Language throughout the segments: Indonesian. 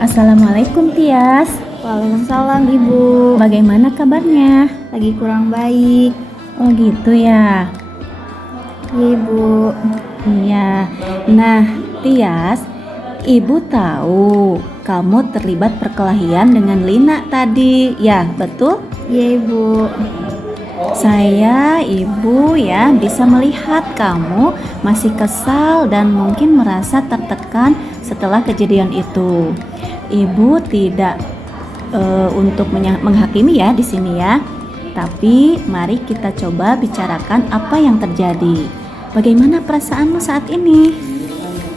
Assalamualaikum Tias. Waalaikumsalam Ibu. Bagaimana kabarnya? Lagi kurang baik. Oh gitu ya. Iya Ibu. Iya. Nah, Tias, Ibu tahu kamu terlibat perkelahian dengan Lina tadi. Ya, betul? Iya Ibu. Saya, Ibu ya, bisa melihat kamu masih kesal dan mungkin merasa tertekan setelah kejadian itu. Ibu tidak untuk menghakimi ya di sini ya. Tapi mari kita coba bicarakan apa yang terjadi. Bagaimana perasaanmu saat ini?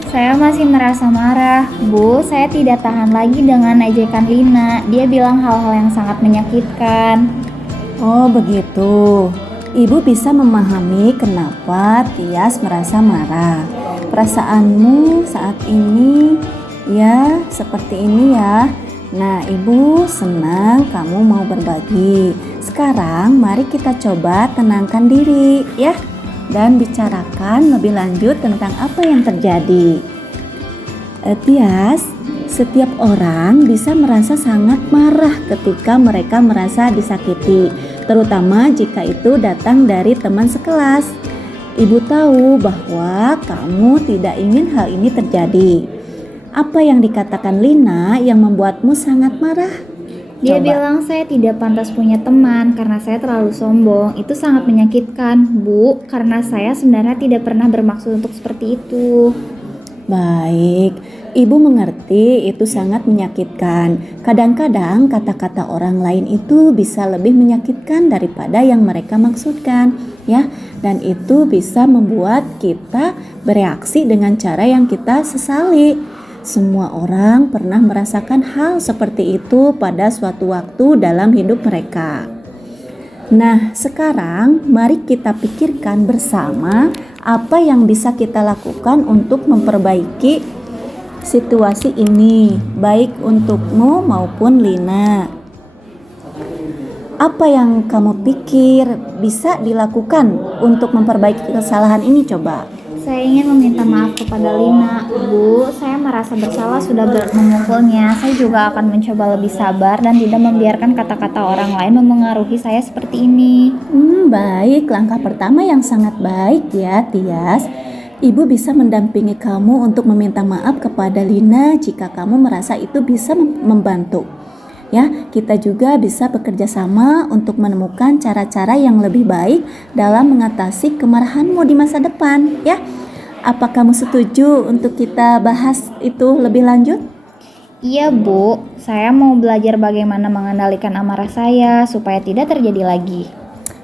Saya masih merasa marah. Bu, saya tidak tahan lagi dengan ejekan Lina. Dia bilang hal-hal yang sangat menyakitkan. Oh begitu. Ibu bisa memahami kenapa Tias merasa marah. Perasaanmu saat ini ya seperti ini ya. Nah, Ibu senang kamu mau berbagi. Sekarang mari kita coba tenangkan diri ya dan bicarakan lebih lanjut tentang apa yang terjadi. Tias, setiap orang bisa merasa sangat marah ketika mereka merasa disakiti, terutama jika itu datang dari teman sekelas. Ibu tahu bahwa kamu tidak ingin hal ini terjadi. Apa yang dikatakan Lina yang membuatmu sangat marah? Dia bilang saya tidak pantas punya teman karena saya terlalu sombong. Itu sangat menyakitkan, Bu, karena saya sebenarnya tidak pernah bermaksud untuk seperti itu. Baik, Ibu mengerti itu sangat menyakitkan. Kadang-kadang kata-kata orang lain itu bisa lebih menyakitkan daripada yang mereka maksudkan, ya. Dan itu bisa membuat kita bereaksi dengan cara yang kita sesali. Semua orang pernah merasakan hal seperti itu pada suatu waktu dalam hidup mereka. Nah, sekarang mari kita pikirkan bersama apa yang bisa kita lakukan untuk memperbaiki situasi ini, baik untukmu maupun Lina. Apa yang kamu pikir bisa dilakukan untuk memperbaiki kesalahan ini coba? Saya ingin meminta maaf kepada Lina. Bu, saya merasa bersalah sudah memukulnya. Saya juga akan mencoba lebih sabar dan tidak membiarkan kata-kata orang lain memengaruhi saya seperti ini. Baik, langkah pertama yang sangat baik ya Tias. Ibu bisa mendampingi kamu untuk meminta maaf kepada Lina jika kamu merasa itu bisa membantu. Ya, kita juga bisa bekerja sama untuk menemukan cara-cara yang lebih baik dalam mengatasi kemarahanmu di masa depan, ya. Apa kamu setuju untuk kita bahas itu lebih lanjut? Iya Bu, saya mau belajar bagaimana mengendalikan amarah saya supaya tidak terjadi lagi.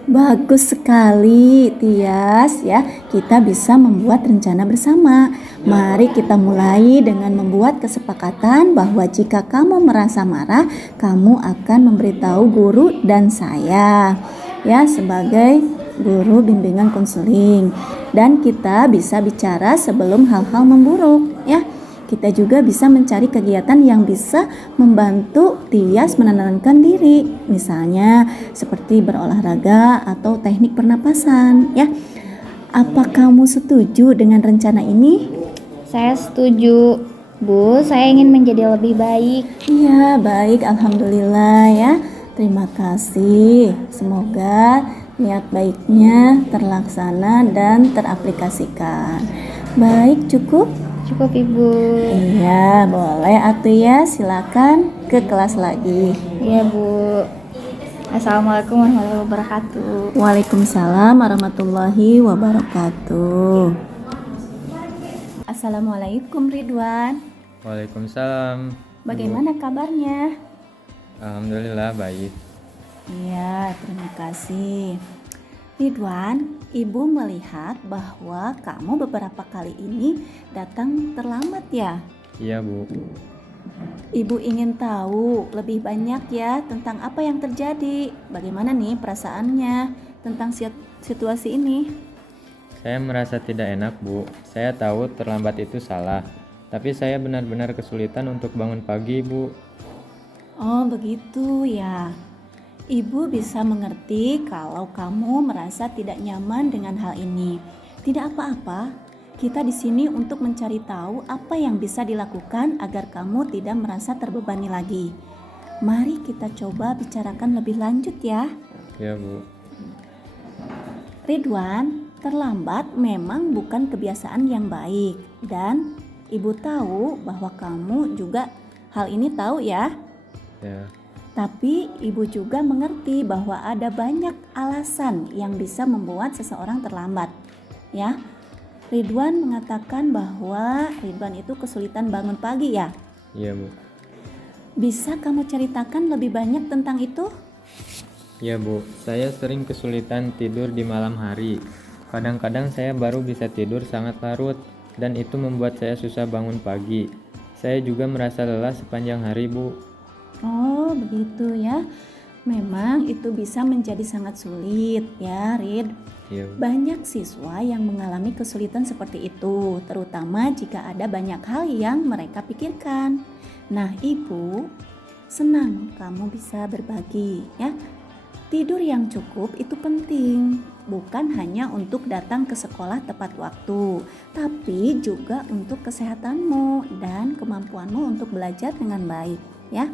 Bagus sekali Tias ya, kita bisa membuat rencana bersama. Mari kita mulai dengan membuat kesepakatan bahwa jika kamu merasa marah, kamu akan memberitahu guru dan saya ya sebagai guru bimbingan konseling. Dan kita bisa bicara sebelum hal-hal memburuk ya. Kita juga bisa mencari kegiatan yang bisa membantu Tias menenangkan diri, misalnya seperti berolahraga atau teknik pernapasan ya. Apa kamu setuju dengan rencana ini? Saya setuju. Bu, saya ingin menjadi lebih baik. Iya, baik, alhamdulillah ya. Terima kasih. Semoga niat baiknya terlaksana dan teraplikasikan. Baik, cukup? Cukup Ibu. Iya, boleh atuh ya, silakan ke kelas lagi. Iya Bu. Assalamualaikum warahmatullahi wabarakatuh. Waalaikumsalam warahmatullahi wabarakatuh. Assalamualaikum Ridwan. Waalaikumsalam. Bagaimana kabarnya? Alhamdulillah baik. Iya, terima kasih. Ridwan, Ibu melihat bahwa kamu beberapa kali ini datang terlambat ya? Iya Bu. Ibu ingin tahu lebih banyak ya tentang apa yang terjadi. Bagaimana nih perasaannya tentang situasi ini? Saya merasa tidak enak Bu. Saya tahu terlambat itu salah. Tapi saya benar-benar kesulitan untuk bangun pagi Bu. Oh begitu ya. Ibu bisa mengerti kalau kamu merasa tidak nyaman dengan hal ini. Tidak apa-apa. Kita di sini untuk mencari tahu apa yang bisa dilakukan agar kamu tidak merasa terbebani lagi. Mari kita coba bicarakan lebih lanjut ya. Ya, Bu. Ridwan, terlambat memang bukan kebiasaan yang baik dan ibu tahu bahwa kamu juga hal ini tahu ya. Ya. Tapi ibu juga mengerti bahwa ada banyak alasan yang bisa membuat seseorang terlambat. Ya, Ridwan mengatakan bahwa Ridwan itu kesulitan bangun pagi ya. Iya, Bu. Bisa kamu ceritakan lebih banyak tentang itu? Ya, Bu. Saya sering kesulitan tidur di malam hari. Kadang-kadang saya baru bisa tidur sangat larut dan itu membuat saya susah bangun pagi. Saya juga merasa lelah sepanjang hari, Bu. Oh, begitu ya. Memang itu bisa menjadi sangat sulit ya, Rid. Iya, Bu. Banyak siswa yang mengalami kesulitan seperti itu, terutama jika ada banyak hal yang mereka pikirkan. Nah, Ibu senang kamu bisa berbagi ya. Tidur yang cukup itu penting, bukan hanya untuk datang ke sekolah tepat waktu, tapi juga untuk kesehatanmu dan kemampuanmu untuk belajar dengan baik ya.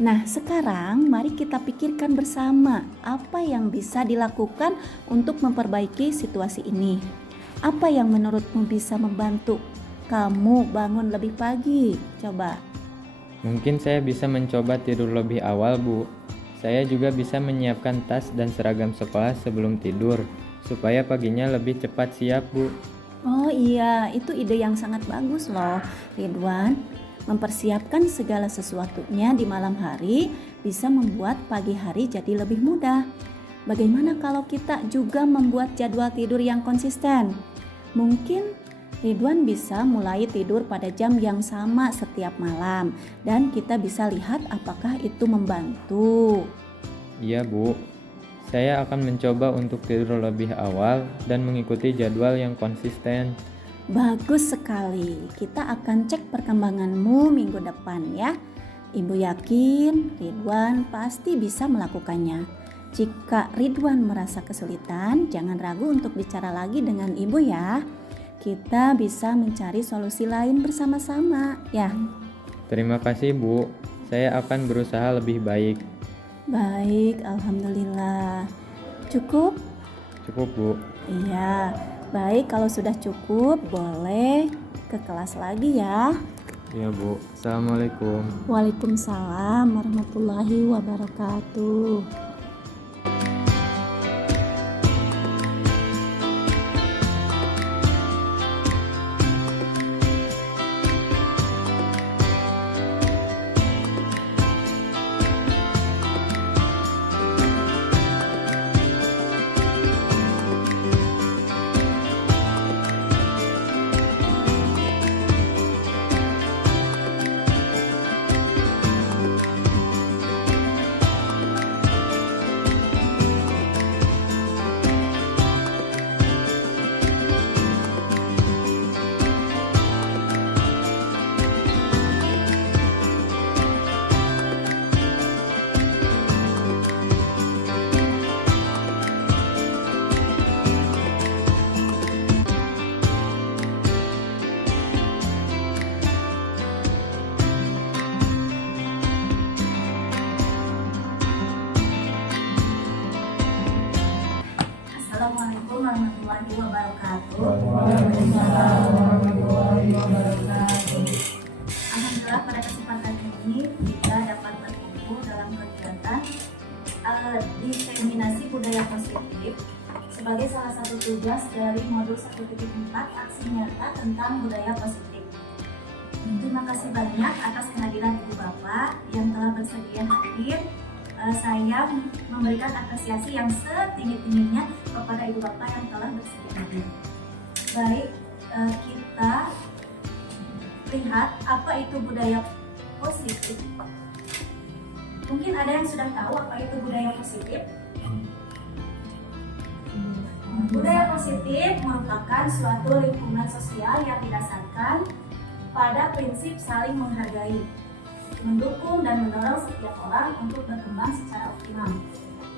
Nah, sekarang mari kita pikirkan bersama apa yang bisa dilakukan untuk memperbaiki situasi ini. Apa yang menurutmu bisa membantu kamu bangun lebih pagi? Coba. Mungkin saya bisa mencoba tidur lebih awal, Bu. Saya juga bisa menyiapkan tas dan seragam sekolah sebelum tidur, supaya paginya lebih cepat siap, Bu. Oh iya, itu ide yang sangat bagus loh, Ridwan. Mempersiapkan segala sesuatunya di malam hari bisa membuat pagi hari jadi lebih mudah. Bagaimana kalau kita juga membuat jadwal tidur yang konsisten? Mungkin Ridwan bisa mulai tidur pada jam yang sama setiap malam dan kita bisa lihat apakah itu membantu. Iya, Bu. Saya akan mencoba untuk tidur lebih awal dan mengikuti jadwal yang konsisten. Bagus sekali. Kita akan cek perkembanganmu minggu depan ya. Ibu yakin Ridwan pasti bisa melakukannya. Jika Ridwan merasa kesulitan, jangan ragu untuk bicara lagi dengan ibu ya. Kita bisa mencari solusi lain bersama-sama ya. Terima kasih, Bu. Saya akan berusaha lebih baik. Baik, alhamdulillah. Cukup? Cukup, Bu. Iya. Baik, kalau sudah cukup boleh ke kelas lagi ya. Iya, Bu. Assalamualaikum. Waalaikumsalam warahmatullahi wabarakatuh. Assalamualaikum warahmatullahi wabarakatuh. Alhamdulillah pada kesempatan ini kita dapat berkumpul dalam kegiatan diseminasi budaya positif sebagai salah satu tugas dari modul 1.4 aksi nyata tentang budaya positif. Terima kasih banyak atas kehadiran Ibu Bapak yang telah bersedia hadir. Saya memberikan apresiasi yang setinggi-tingginya kepada Ibu Bapak yang telah bersedia hadir. Baik, kita lihat apa itu budaya positif. Mungkin ada yang sudah tahu apa itu budaya positif. Budaya positif merupakan suatu lingkungan sosial yang didasarkan pada prinsip saling menghargai, mendukung dan mendorong setiap orang untuk berkembang secara optimal.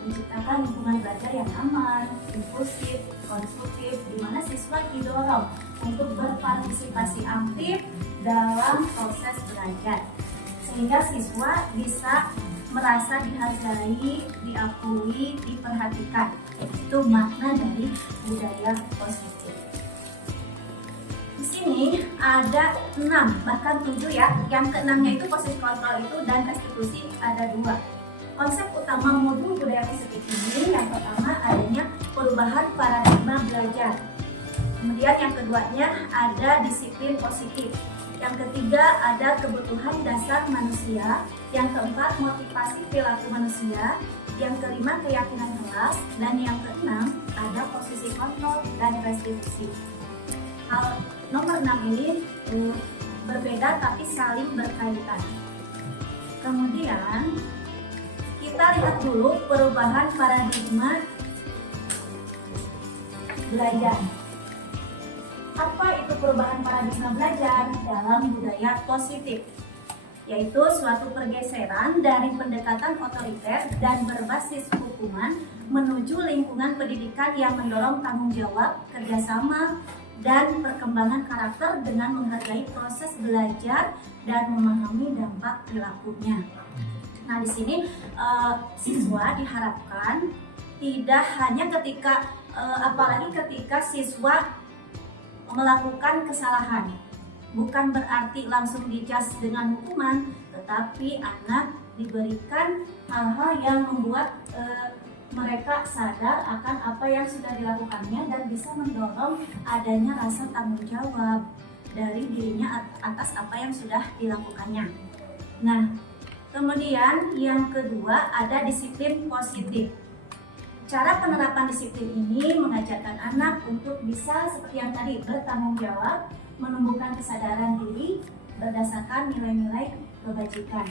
menciptakan lingkungan belajar yang aman, inklusif, konstruktif, di mana siswa didorong untuk berpartisipasi aktif dalam proses belajar, sehingga siswa bisa merasa dihargai, diakui, diperhatikan. Itu makna dari budaya positif. Di sini ada 6, bahkan 7 ya. Yang keenamnya itu positif kontrol itu dan restitusi ada 2. Konsep utama modul budaya positif ini yang pertama adanya perubahan paradigma belajar. Kemudian yang keduanya ada disiplin positif. Yang ketiga ada kebutuhan dasar manusia. Yang keempat motivasi perilaku manusia. Yang kelima keyakinan kelas. Dan yang keenam ada posisi kontrol dan restitusi. Hal nomor 6 ini berbeda tapi saling berkaitan. Kemudian kita lihat dulu perubahan paradigma belajar. Apa itu perubahan paradigma belajar dalam budaya positif? Yaitu suatu pergeseran dari pendekatan otoriter dan berbasis hukuman menuju lingkungan pendidikan yang mendorong tanggung jawab, kerjasama, dan perkembangan karakter dengan menghargai proses belajar dan memahami dampak perilakunya. Nah, di sini siswa diharapkan tidak hanya apalagi ketika siswa melakukan kesalahan, bukan berarti langsung dijudge dengan hukuman, tetapi anak diberikan hal-hal yang membuat mereka sadar akan apa yang sudah dilakukannya dan bisa mendorong adanya rasa tanggung jawab dari dirinya atas apa yang sudah dilakukannya. Nah, kemudian yang kedua ada disiplin positif. Cara penerapan disiplin ini mengajarkan anak untuk bisa seperti yang tadi bertanggung jawab, menumbuhkan kesadaran diri berdasarkan nilai-nilai kebajikan.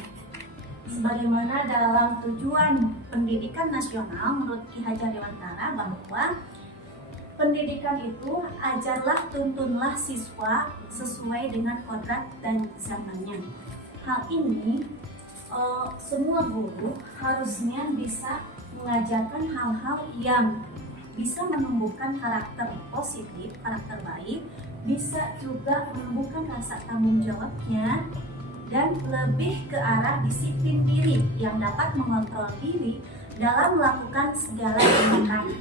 Sebagaimana dalam tujuan pendidikan nasional menurut Ki Hajar Dewantara bahwa pendidikan itu ajarlah tuntunlah siswa sesuai dengan kodrat dan zamannya. Hal ini semua guru harusnya bisa mengajarkan hal-hal yang bisa menumbuhkan karakter positif, karakter baik, bisa juga menumbuhkan rasa tanggung jawabnya, dan lebih ke arah disiplin diri yang dapat mengontrol diri dalam melakukan segala tindakan.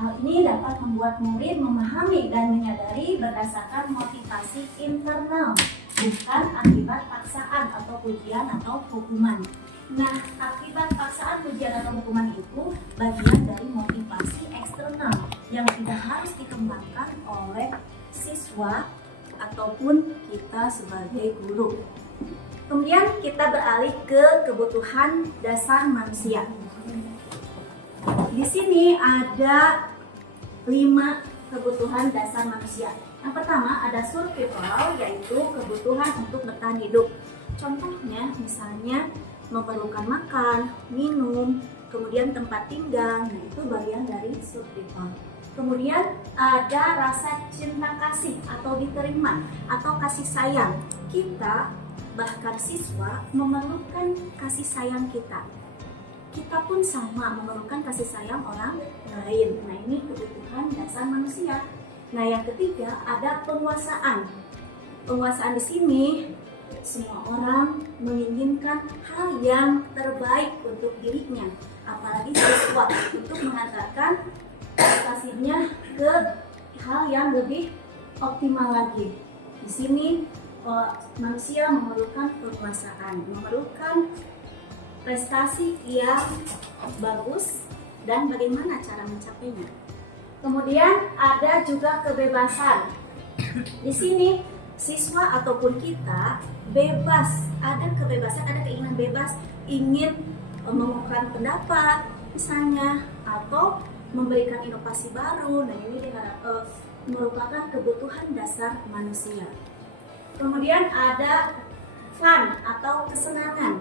Hal ini dapat membuat murid memahami dan menyadari berdasarkan motivasi internal, bukan akibat paksaan atau pujian atau hukuman. Nah, akibat paksaan, pujian atau hukuman itu bagian dari motivasi eksternal yang tidak harus dikembangkan oleh siswa ataupun kita sebagai guru. Kemudian kita beralih ke kebutuhan dasar manusia. Di sini ada 5 kebutuhan dasar manusia. Yang pertama ada survival, yaitu kebutuhan untuk bertahan hidup. Contohnya misalnya memerlukan makan, minum, kemudian tempat tinggal, nah itu bagian dari survival. Kemudian ada rasa cinta kasih atau diterima atau kasih sayang. Kita bahkan siswa memerlukan kasih sayang kita. Kita pun sama memerlukan kasih sayang orang lain. Nah ini kebutuhan dasar manusia. Nah yang ketiga ada penguasaan. Penguasaan di sini semua orang menginginkan hal yang terbaik untuk dirinya, apalagi siswa untuk mengantarkan prestasinya ke hal yang lebih optimal lagi. Di sini manusia memerlukan penguasaan, memerlukan prestasi yang bagus dan bagaimana cara mencapainya. Kemudian ada juga kebebasan. Di sini siswa ataupun kita bebas, ada kebebasan, ada keinginan bebas, ingin mengungkapkan pendapat misalnya, atau memberikan inovasi baru. Nah ini merupakan kebutuhan dasar manusia. Kemudian ada fun atau kesenangan,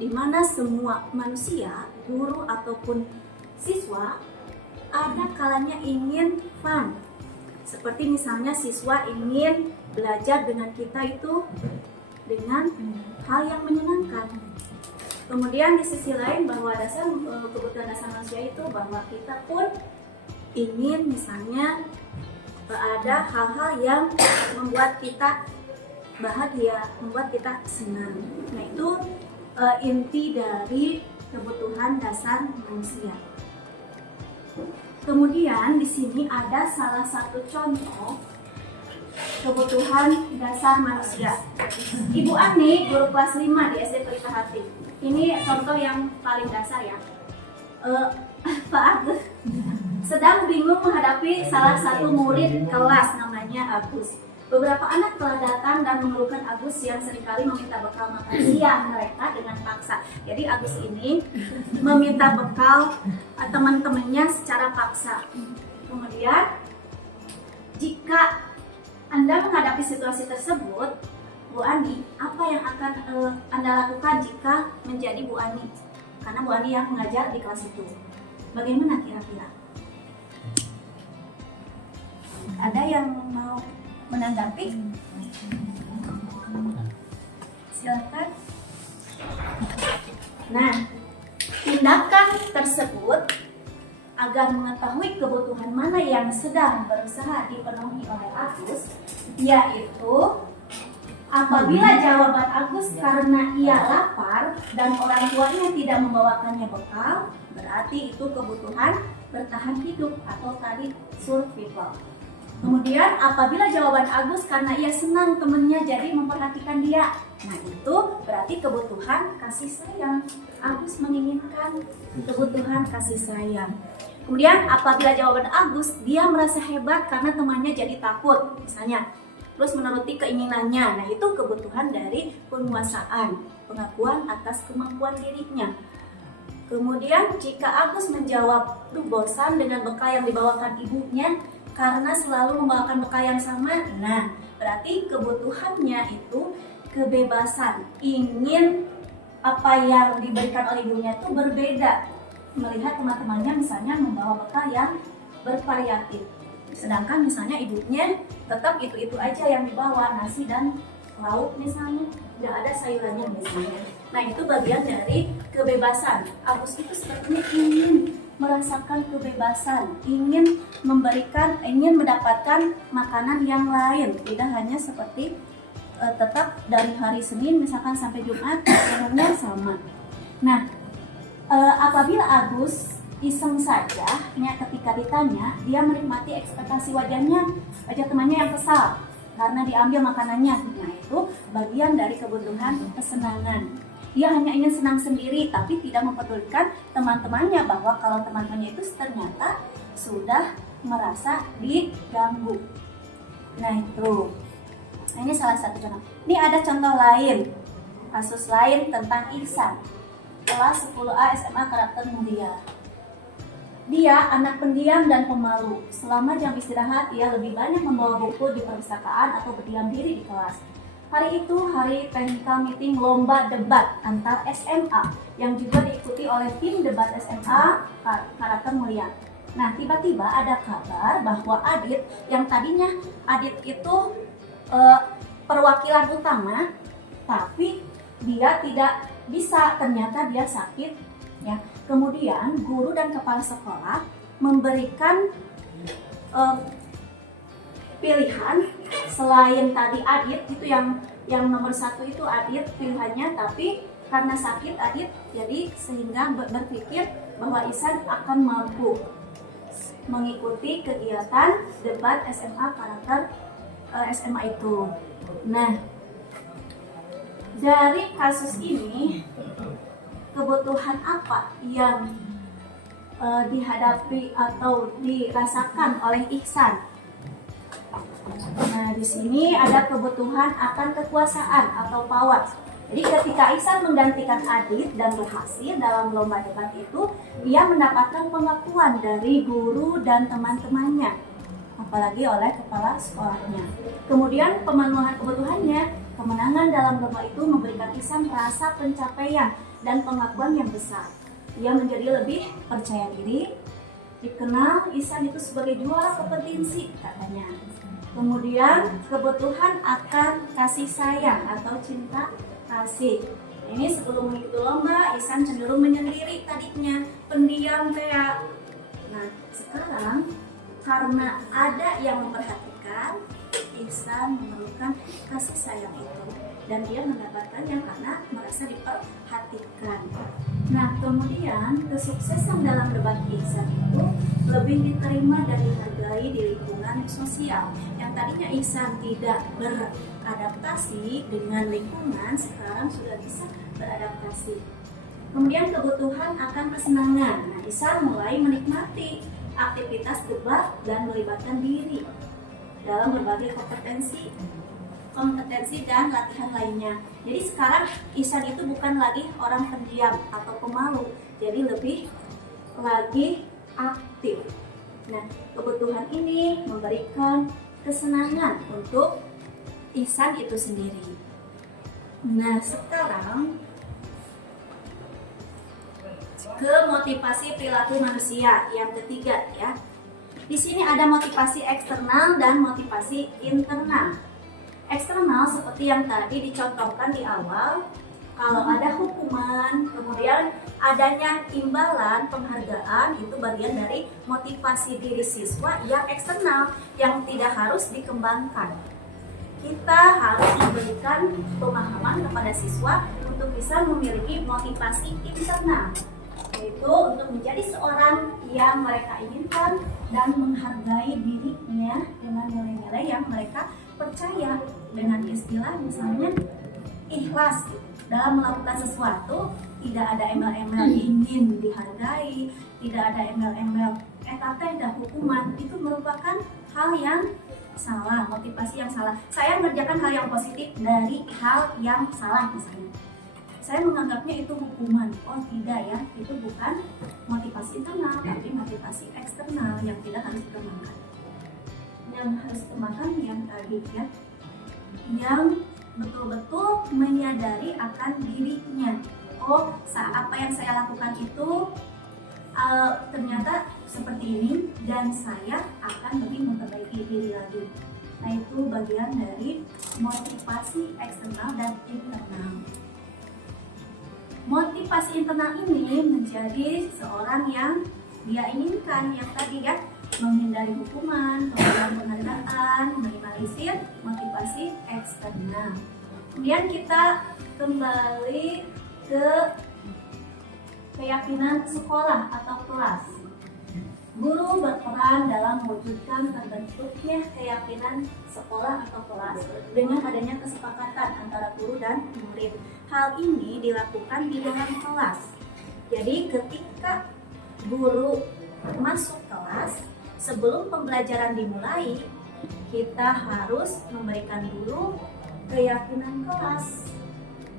di mana semua manusia, guru ataupun siswa, ada kalanya ingin fun. Seperti misalnya siswa ingin belajar dengan kita itu dengan hal yang menyenangkan. Kemudian di sisi lain bahwa kebutuhan dasar manusia itu bahwa kita pun ingin misalnya ada hal-hal yang membuat kita bahagia, membuat kita senang. Nah itu inti dari kebutuhan dasar manusia. Kemudian di sini ada salah satu contoh kebutuhan dasar manusia. Ibu Ani, guru kelas 5 di SD Pelita Hati. Ini contoh yang paling dasar ya. Pak Agus sedang bingung menghadapi salah satu murid kelas namanya Agus. Beberapa anak telah datang dan mengeluhkan Agus yang seringkali meminta bekal makan siang mereka dengan paksa. Jadi Agus ini meminta bekal teman-temannya secara paksa. Kemudian jika Anda menghadapi situasi tersebut, Bu Ani, apa yang akan Anda lakukan jika menjadi Bu Ani? Karena Bu Ani yang mengajar di kelas itu. Bagaimana kira-kira? Ada yang mau menanggapi? Silakan. Nah, tindakan tersebut agar mengetahui kebutuhan mana yang sedang berusaha dipenuhi oleh Agus, yaitu apabila jawaban Agus karena ia lapar dan orang tuanya tidak membawakannya bekal, berarti itu kebutuhan bertahan hidup atau tadi survival. Kemudian apabila jawaban Agus karena ia senang temannya jadi memperhatikan dia, nah itu berarti kebutuhan kasih sayang. Agus menginginkan kebutuhan kasih sayang. Kemudian apabila jawaban Agus, dia merasa hebat karena temannya jadi takut misalnya, terus menuruti keinginannya. Nah itu kebutuhan dari penguasaan, pengakuan atas kemampuan dirinya. Kemudian jika Agus menjawab bosan dengan bekal yang dibawakan ibunya karena selalu membawakan bekal yang sama, nah berarti kebutuhannya itu kebebasan, ingin apa yang diberikan oleh ibunya itu berbeda, melihat teman-temannya misalnya membawa bekal yang bervariatif, sedangkan misalnya ibunya tetap itu aja yang dibawa, nasi dan lauk misalnya, tidak ada sayurannya misalnya. Nah itu bagian dari kebebasan. Agus itu sepertinya ingin merasakan kebebasan, ingin mendapatkan makanan yang lain, tidak hanya seperti tetap dari hari Senin misalkan sampai Jumat menunya sama. Nah apabila Agus iseng saja ketika ditanya, dia menikmati ekspektasi wajah temannya yang kesal karena diambil makanannya. Nah itu bagian dari kebutuhan kesenangan. Dia hanya ingin senang sendiri, tapi tidak mempedulikan teman-temannya bahwa kalau teman-temannya itu ternyata sudah merasa diganggu. Nah itu, ini salah satu contoh. Ini ada contoh lain, kasus lain tentang Ihsan, kelas 10A SMA karakter mulia. Dia anak pendiam dan pemalu. Selama jam istirahat, ia lebih banyak membawa buku di perpustakaan atau berdiam diri di kelas. Hari itu hari technical meeting lomba debat antar SMA yang juga diikuti oleh tim debat SMA karakter mulia. Nah, tiba-tiba ada kabar bahwa Adit, yang tadinya Adit itu perwakilan utama, tapi dia tidak bisa, ternyata dia sakit. Ya. Kemudian guru dan kepala sekolah memberikan pilihan selain tadi Adit, itu yang nomor 1 itu Adit pilihannya, tapi karena sakit Adit jadi sehingga berpikir bahwa Ihsan akan mampu mengikuti kegiatan debat SMA karakter SMA itu. Nah, dari kasus ini kebutuhan apa yang dihadapi atau dirasakan oleh Ihsan? Nah, di sini ada kebutuhan akan kekuasaan atau power. Jadi ketika Ihsan menggantikan Adit dan berhasil dalam lomba debat itu, ia mendapatkan pengakuan dari guru dan teman-temannya, apalagi oleh kepala sekolahnya. Kemudian pemenuhan kebutuhannya, kemenangan dalam lomba itu memberikan Ihsan rasa pencapaian dan pengakuan yang besar. Ia menjadi lebih percaya diri, dikenal Ihsan itu sebagai juara kompetisi katanya. Kemudian kebutuhan akan kasih sayang atau cinta kasih. Ini sebelum mengikuti lomba, Ihsan cenderung menyendiri tadinya, pendiam kayak. Nah, sekarang karena ada yang memperhatikan, Ihsan memerlukan kasih sayang itu, dan dia mendapatkannya karena merasa diperhatikan. Nah, kemudian kesuksesan dalam debat Ihsan itu lebih diterima dan dihargai di lingkungan sosial. Yang tadinya Ihsan tidak beradaptasi dengan lingkungan, sekarang sudah bisa beradaptasi. Kemudian kebutuhan akan kesenangan. Nah, Ihsan mulai menikmati aktivitas debat dan melibatkan diri dalam berbagai kompetensi dan latihan lainnya. Jadi sekarang Ihsan itu bukan lagi orang pendiam atau pemalu, jadi lebih lagi aktif. Nah, kebutuhan ini memberikan kesenangan untuk Ihsan itu sendiri. Nah, sekarang ke motivasi perilaku manusia yang ketiga ya. Di sini ada motivasi eksternal dan motivasi internal. Eksternal seperti yang tadi dicontohkan di awal, kalau ada hukuman, kemudian adanya imbalan, penghargaan, itu bagian dari motivasi diri siswa yang eksternal, yang tidak harus dikembangkan. Kita harus memberikan pemahaman kepada siswa untuk bisa memiliki motivasi internal, yaitu untuk menjadi seorang yang mereka inginkan dan menghargai dirinya dengan nilai-nilai yang mereka percaya, dengan istilah misalnya ikhlas dalam melakukan sesuatu, tidak ada embel-embel ingin dihargai, tidak ada embel-embel ada hukuman. Itu merupakan hal yang salah, motivasi yang salah. Saya mengerjakan hal yang positif dari hal yang salah misalnya, saya menganggapnya itu hukuman. Oh tidak ya, itu bukan motivasi internal, tapi motivasi eksternal yang tidak harus dikembangkan. Yang harus dikembangkan yang tadi ya, yang betul-betul menyadari akan dirinya. Oh, apa yang saya lakukan itu ternyata seperti ini, dan saya akan lebih memperbaiki diri lagi. Nah, itu bagian dari motivasi eksternal dan internal. Motivasi internal ini menjadi seorang yang dia inginkan, yang tadi ya, menghindari hukuman, kemudian penghargaan, minimalisir motivasi eksternal. Kemudian kita kembali ke keyakinan sekolah atau kelas. Guru berperan dalam mewujudkan terbentuknya keyakinan sekolah atau kelas dengan adanya kesepakatan antara guru dan murid. Hal ini dilakukan di dalam kelas. Jadi ketika guru masuk kelas, sebelum pembelajaran dimulai, kita harus memberikan dulu keyakinan kelas.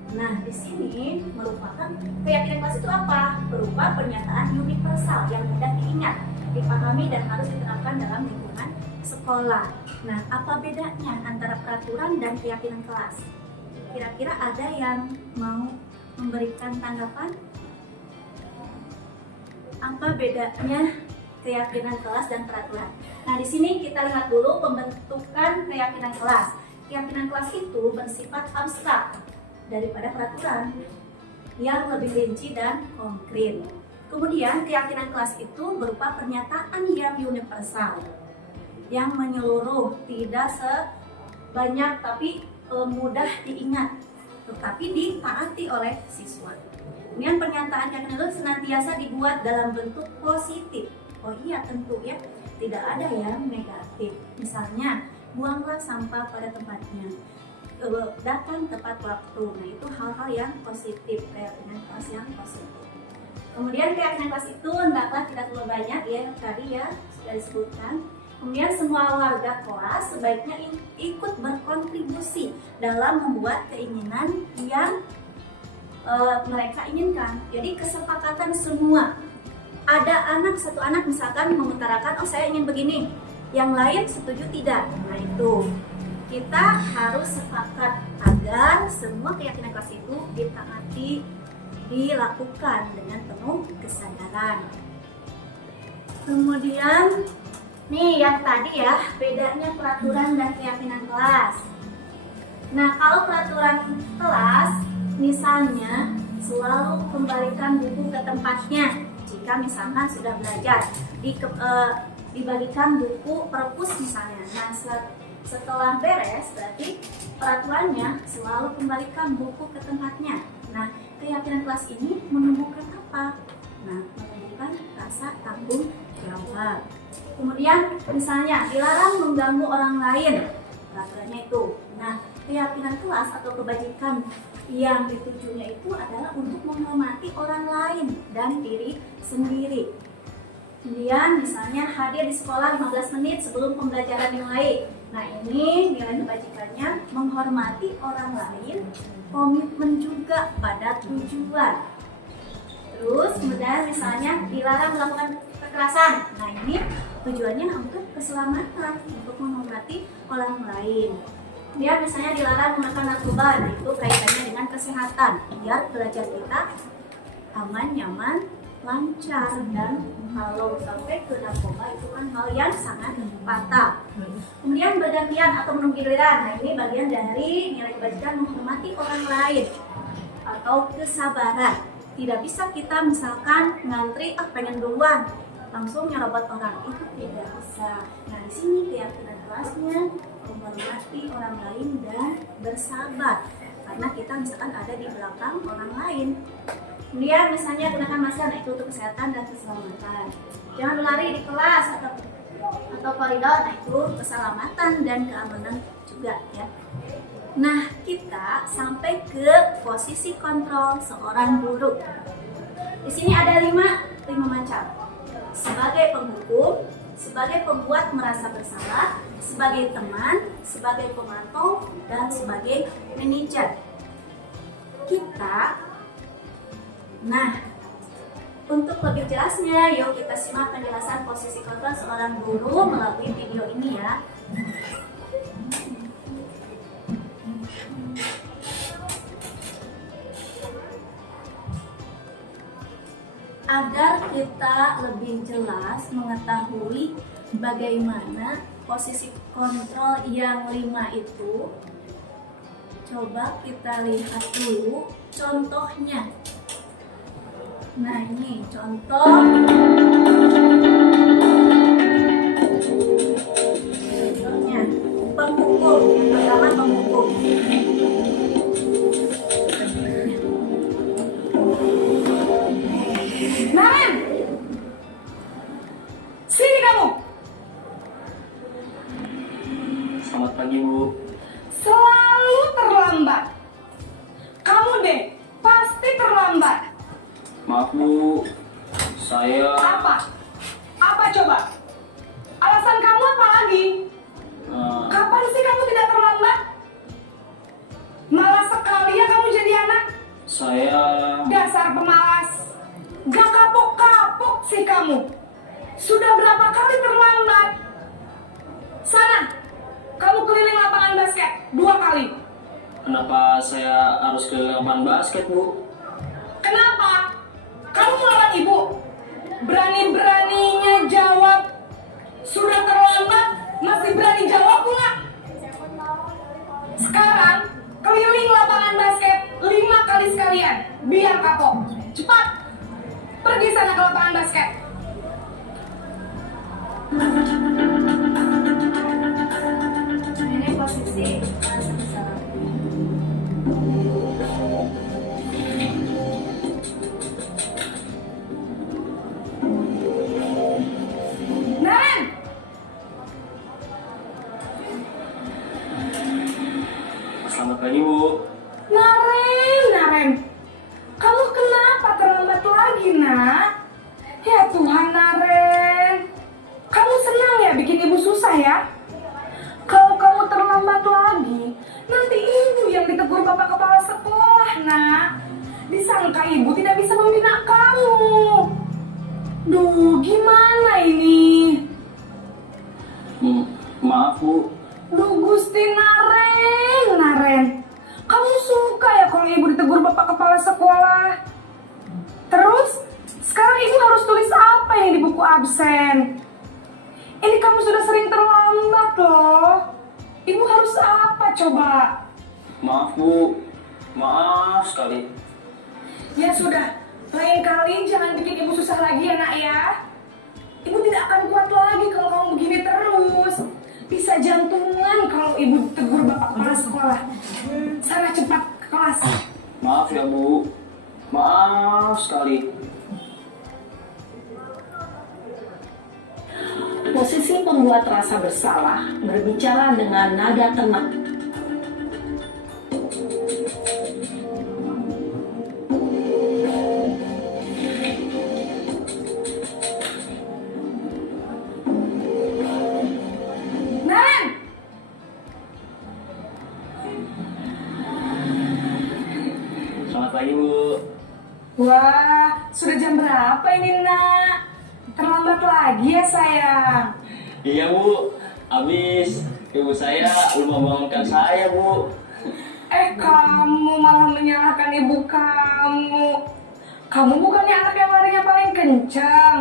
Nah, di sini merupakan keyakinan kelas itu apa? Berupa pernyataan universal yang mudah diingat, dipahami, dan harus diterapkan dalam lingkungan sekolah. Nah, apa bedanya antara peraturan dan keyakinan kelas? Kira-kira ada yang mau memberikan tanggapan? Apa bedanya keyakinan kelas dan peraturan? Nah, di sini kita lihat dulu pembentukan keyakinan kelas. Keyakinan kelas itu bersifat abstrak daripada peraturan yang lebih rinci dan konkret. Kemudian keyakinan kelas itu berupa pernyataan yang universal, yang menyeluruh, tidak sebanyak tapi mudah diingat, tetapi ditaati oleh siswa. Kemudian pernyataan keyakinan itu senantiasa dibuat dalam bentuk positif. Oh iya, tentu ya, tidak ada yang negatif. Misalnya, buanglah sampah pada tempatnya, datang tepat waktu. Nah, itu hal-hal yang positif, keyakinan kelas yang positif. Kemudian keyakinan kelas itu hendaklah tidak terlalu banyak ya, tadi ya sudah disebutkan. Kemudian semua warga kelas sebaiknya ikut berkontribusi dalam membuat keinginan yang mereka inginkan. Jadi kesepakatan semua. Ada satu anak misalkan mengutarakan, oh saya ingin begini, yang lain setuju tidak. Nah, itu kita harus sepakat agar semua keyakinan kelas itu ditaati, dilakukan dengan penuh kesadaran. Kemudian nih yang tadi ya, bedanya peraturan dan keyakinan kelas. Nah, kalau peraturan kelas Misalnya, selalu kembalikan buku ke tempatnya. Jika misalkan sudah belajar, dibagikan buku perpus misalnya. Nah, setelah beres, berarti peraturannya selalu kembalikan buku ke tempatnya. Nah, keyakinan kelas ini menumbuhkan apa? Nah, menumbuhkan rasa tanggung jawab. Kemudian, misalnya dilarang mengganggu orang lain. Peraturannya itu. Nah, keyakinan kelas atau kebajikan yang ditujunya itu adalah untuk menghormati orang lain dan diri sendiri. Kemudian misalnya hadir di sekolah 15 menit sebelum pembelajaran dimulai. Nah, ini nilai kebajikannya menghormati orang lain, komitmen juga pada tujuan. Terus kemudian misalnya dilarang melakukan kekerasan. Nah, ini tujuannya untuk keselamatan, untuk menghormati orang lain. Dia misalnya dilarang memakan narkoba, nah itu kaitannya dengan kesehatan, biar belajar kita aman, nyaman, lancar. Dan kalau sampai ke narkoba itu kan hal yang sangat fatal. Kemudian bergantian atau menunggu giliran, nah ini bagian dari nilai kebajikan menghormati orang lain atau kesabaran. Tidak bisa kita misalkan ngantri, pengen duluan, langsung nyerobot orang, itu tidak bisa. Nah, di sini keyakinan kelasnya menghormati orang lain dan bersabar, karena kita misalkan ada di belakang orang lain. Kemudian misalnya gunakan masker, itu untuk kesehatan dan keselamatan. Jangan berlari di kelas atau koridor, nah itu keselamatan dan keamanan juga ya. Nah, kita sampai ke posisi kontrol seorang guru. Di sini ada lima macam. Sebagai penghukum, sebagai pembuat merasa bersalah, sebagai teman, sebagai pemantau, dan sebagai manajer. Nah, untuk lebih jelasnya, yuk kita simak penjelasan posisi kontrol seorang guru melalui video ini ya. Agar kita lebih jelas mengetahui bagaimana posisi kontrol yang 5 itu, coba kita lihat dulu contohnya. Nah, ini contoh. Contohnya penghukum. Yang pertama penghukum. Naren, sini kamu. Selamat pagi, Bu. Selalu terlambat. Kamu deh, pasti terlambat. Maaf, Bu. Saya... Apa? Apa coba? Alasan kamu apa lagi? Kapan sih kamu tidak terlambat? Malas sekali ya kamu jadi anak. Saya... Dasar pemalas. Gak kapok-kapok sih kamu. Sudah berapa kali terlambat? Sana, kamu keliling lapangan basket 2 kali. Kenapa saya harus ke lapangan basket, Bu? Kenapa? Kamu melawan ibu? Berani-beraninya jawab. Sudah terlambat, masih berani jawab pula. Sekarang, keliling lapangan basket 5 kali sekalian. Biar kapok. Cepat! Pergi sana ke lapangan basket. Ini posisi merasa bersalah. Naren! Selamat pagi, Bu. Naren. Kamu kenapa terlambat lagi, nak? Ya Tuhan, Naren. Kamu senang ya bikin ibu susah ya? Kalau kamu terlambat lagi, nanti ibu yang ditegur bapak kepala sekolah, nak. Disangka ibu tidak bisa membina kamu. Duh, gimana ini? Maaf, Bu. Duh, Gusti Naren. Kamu suka ya kalau ibu ditegur bapak kepala sekolah? Terus, sekarang ibu harus tulis apa yang di buku absen? Ini kamu sudah sering terlambat loh. Ibu harus apa coba? Maaf, Bu. Maaf sekali. Ya sudah, lain kali jangan bikin ibu susah lagi ya nak ya. Ibu tidak akan kuat lagi kalau kamu begini terus. Bisa jantungan kalau ibu tegur bapak kepala sekolah. Sana cepat ke kelas. Maaf ya Bu. Maaf sekali. Posisi pembuat rasa bersalah berbicara dengan nada tenang. Naren! Selamat pagi Bu. Wah, sudah jam berapa ini nak? Terlambat lagi ya sayang. Iya Bu. Habis ibu saya lupa bangunkan saya Bu. Kamu malah menyalahkan ibu kamu. Kamu bukannya anak yang larinya paling kencang.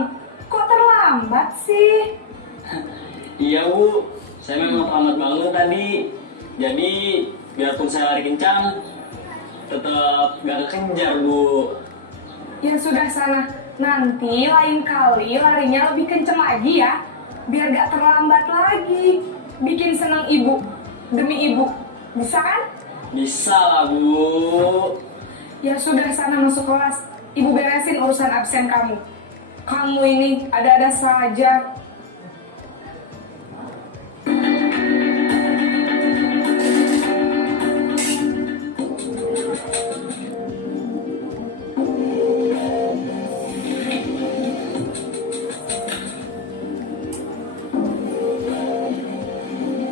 Kok terlambat sih? Iya Bu. Saya memang terlambat bangun tadi. Jadi biarpun saya lari kencang, tetap gak kekejar Bu. Ya sudah sana. Nanti lain kali larinya lebih kencang lagi ya. Biar gak terlambat lagi. Bikin senang ibu. Demi ibu. Bisa kan? Bisa lah Bu. Ya sudah sana masuk kelas. Ibu beresin urusan absen kamu. Kamu ini ada-ada saja.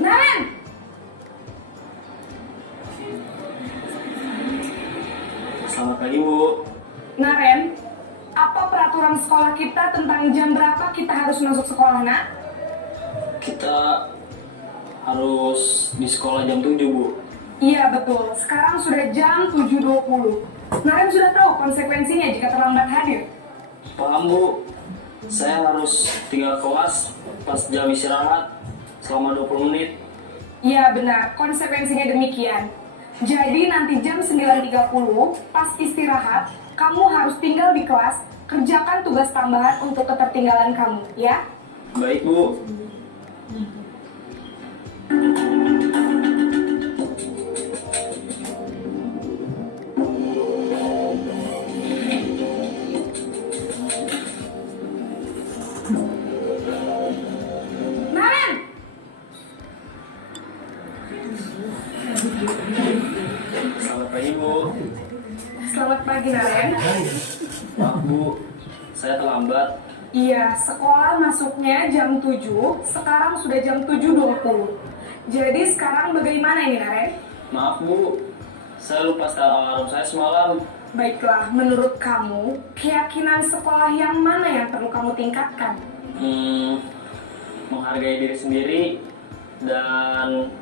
Naren! Selamat pagi Bu. Naren, apa peraturan sekolah kita tentang jam berapa kita harus masuk sekolah, nak? Kita harus di sekolah jam 7 Bu. Iya betul, sekarang sudah jam 7.20. Naren sudah tahu konsekuensinya jika terlambat hadir. Paham Bu. Saya harus tinggal kelas pas jam istirahat selama 20 menit. Iya benar, konsekuensinya demikian. Jadi nanti jam 9.30 pas istirahat, kamu harus tinggal di kelas, kerjakan tugas tambahan untuk ketertinggalan kamu, ya? Baik Bu. Naren! Selamat pagi Bu. Selamat pagi, Naren. Maaf Bu, saya terlambat. Iya, sekolah masuknya jam 7, sekarang sudah jam 7.20. Jadi sekarang bagaimana ini, Naren? Maaf Bu, saya lupa setel alarm saya semalam. Baiklah, menurut kamu, keyakinan sekolah yang mana yang perlu kamu tingkatkan? Menghargai diri sendiri dan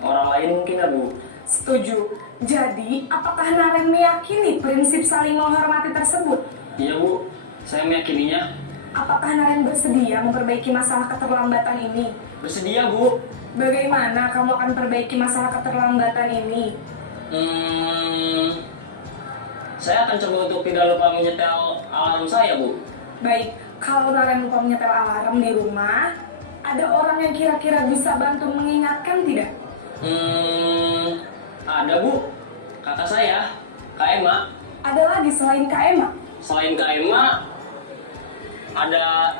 orang lain mungkin ya Bu. Setuju. Jadi, apakah Naren meyakini prinsip saling menghormati tersebut? Iya Bu, saya meyakininya. Apakah Naren bersedia memperbaiki masalah keterlambatan ini? Bersedia Bu. Bagaimana kamu akan perbaiki masalah keterlambatan ini? Saya akan coba untuk tidak lupa menyetel alarm saya Bu. Baik, kalau Naren lupa menyetel alarm di rumah, ada orang yang kira-kira bisa bantu mengingatkan tidak? Ada Bu, kakak saya, Kak Emma. Ada lagi selain Kak Emma? Selain Kak Emma, ada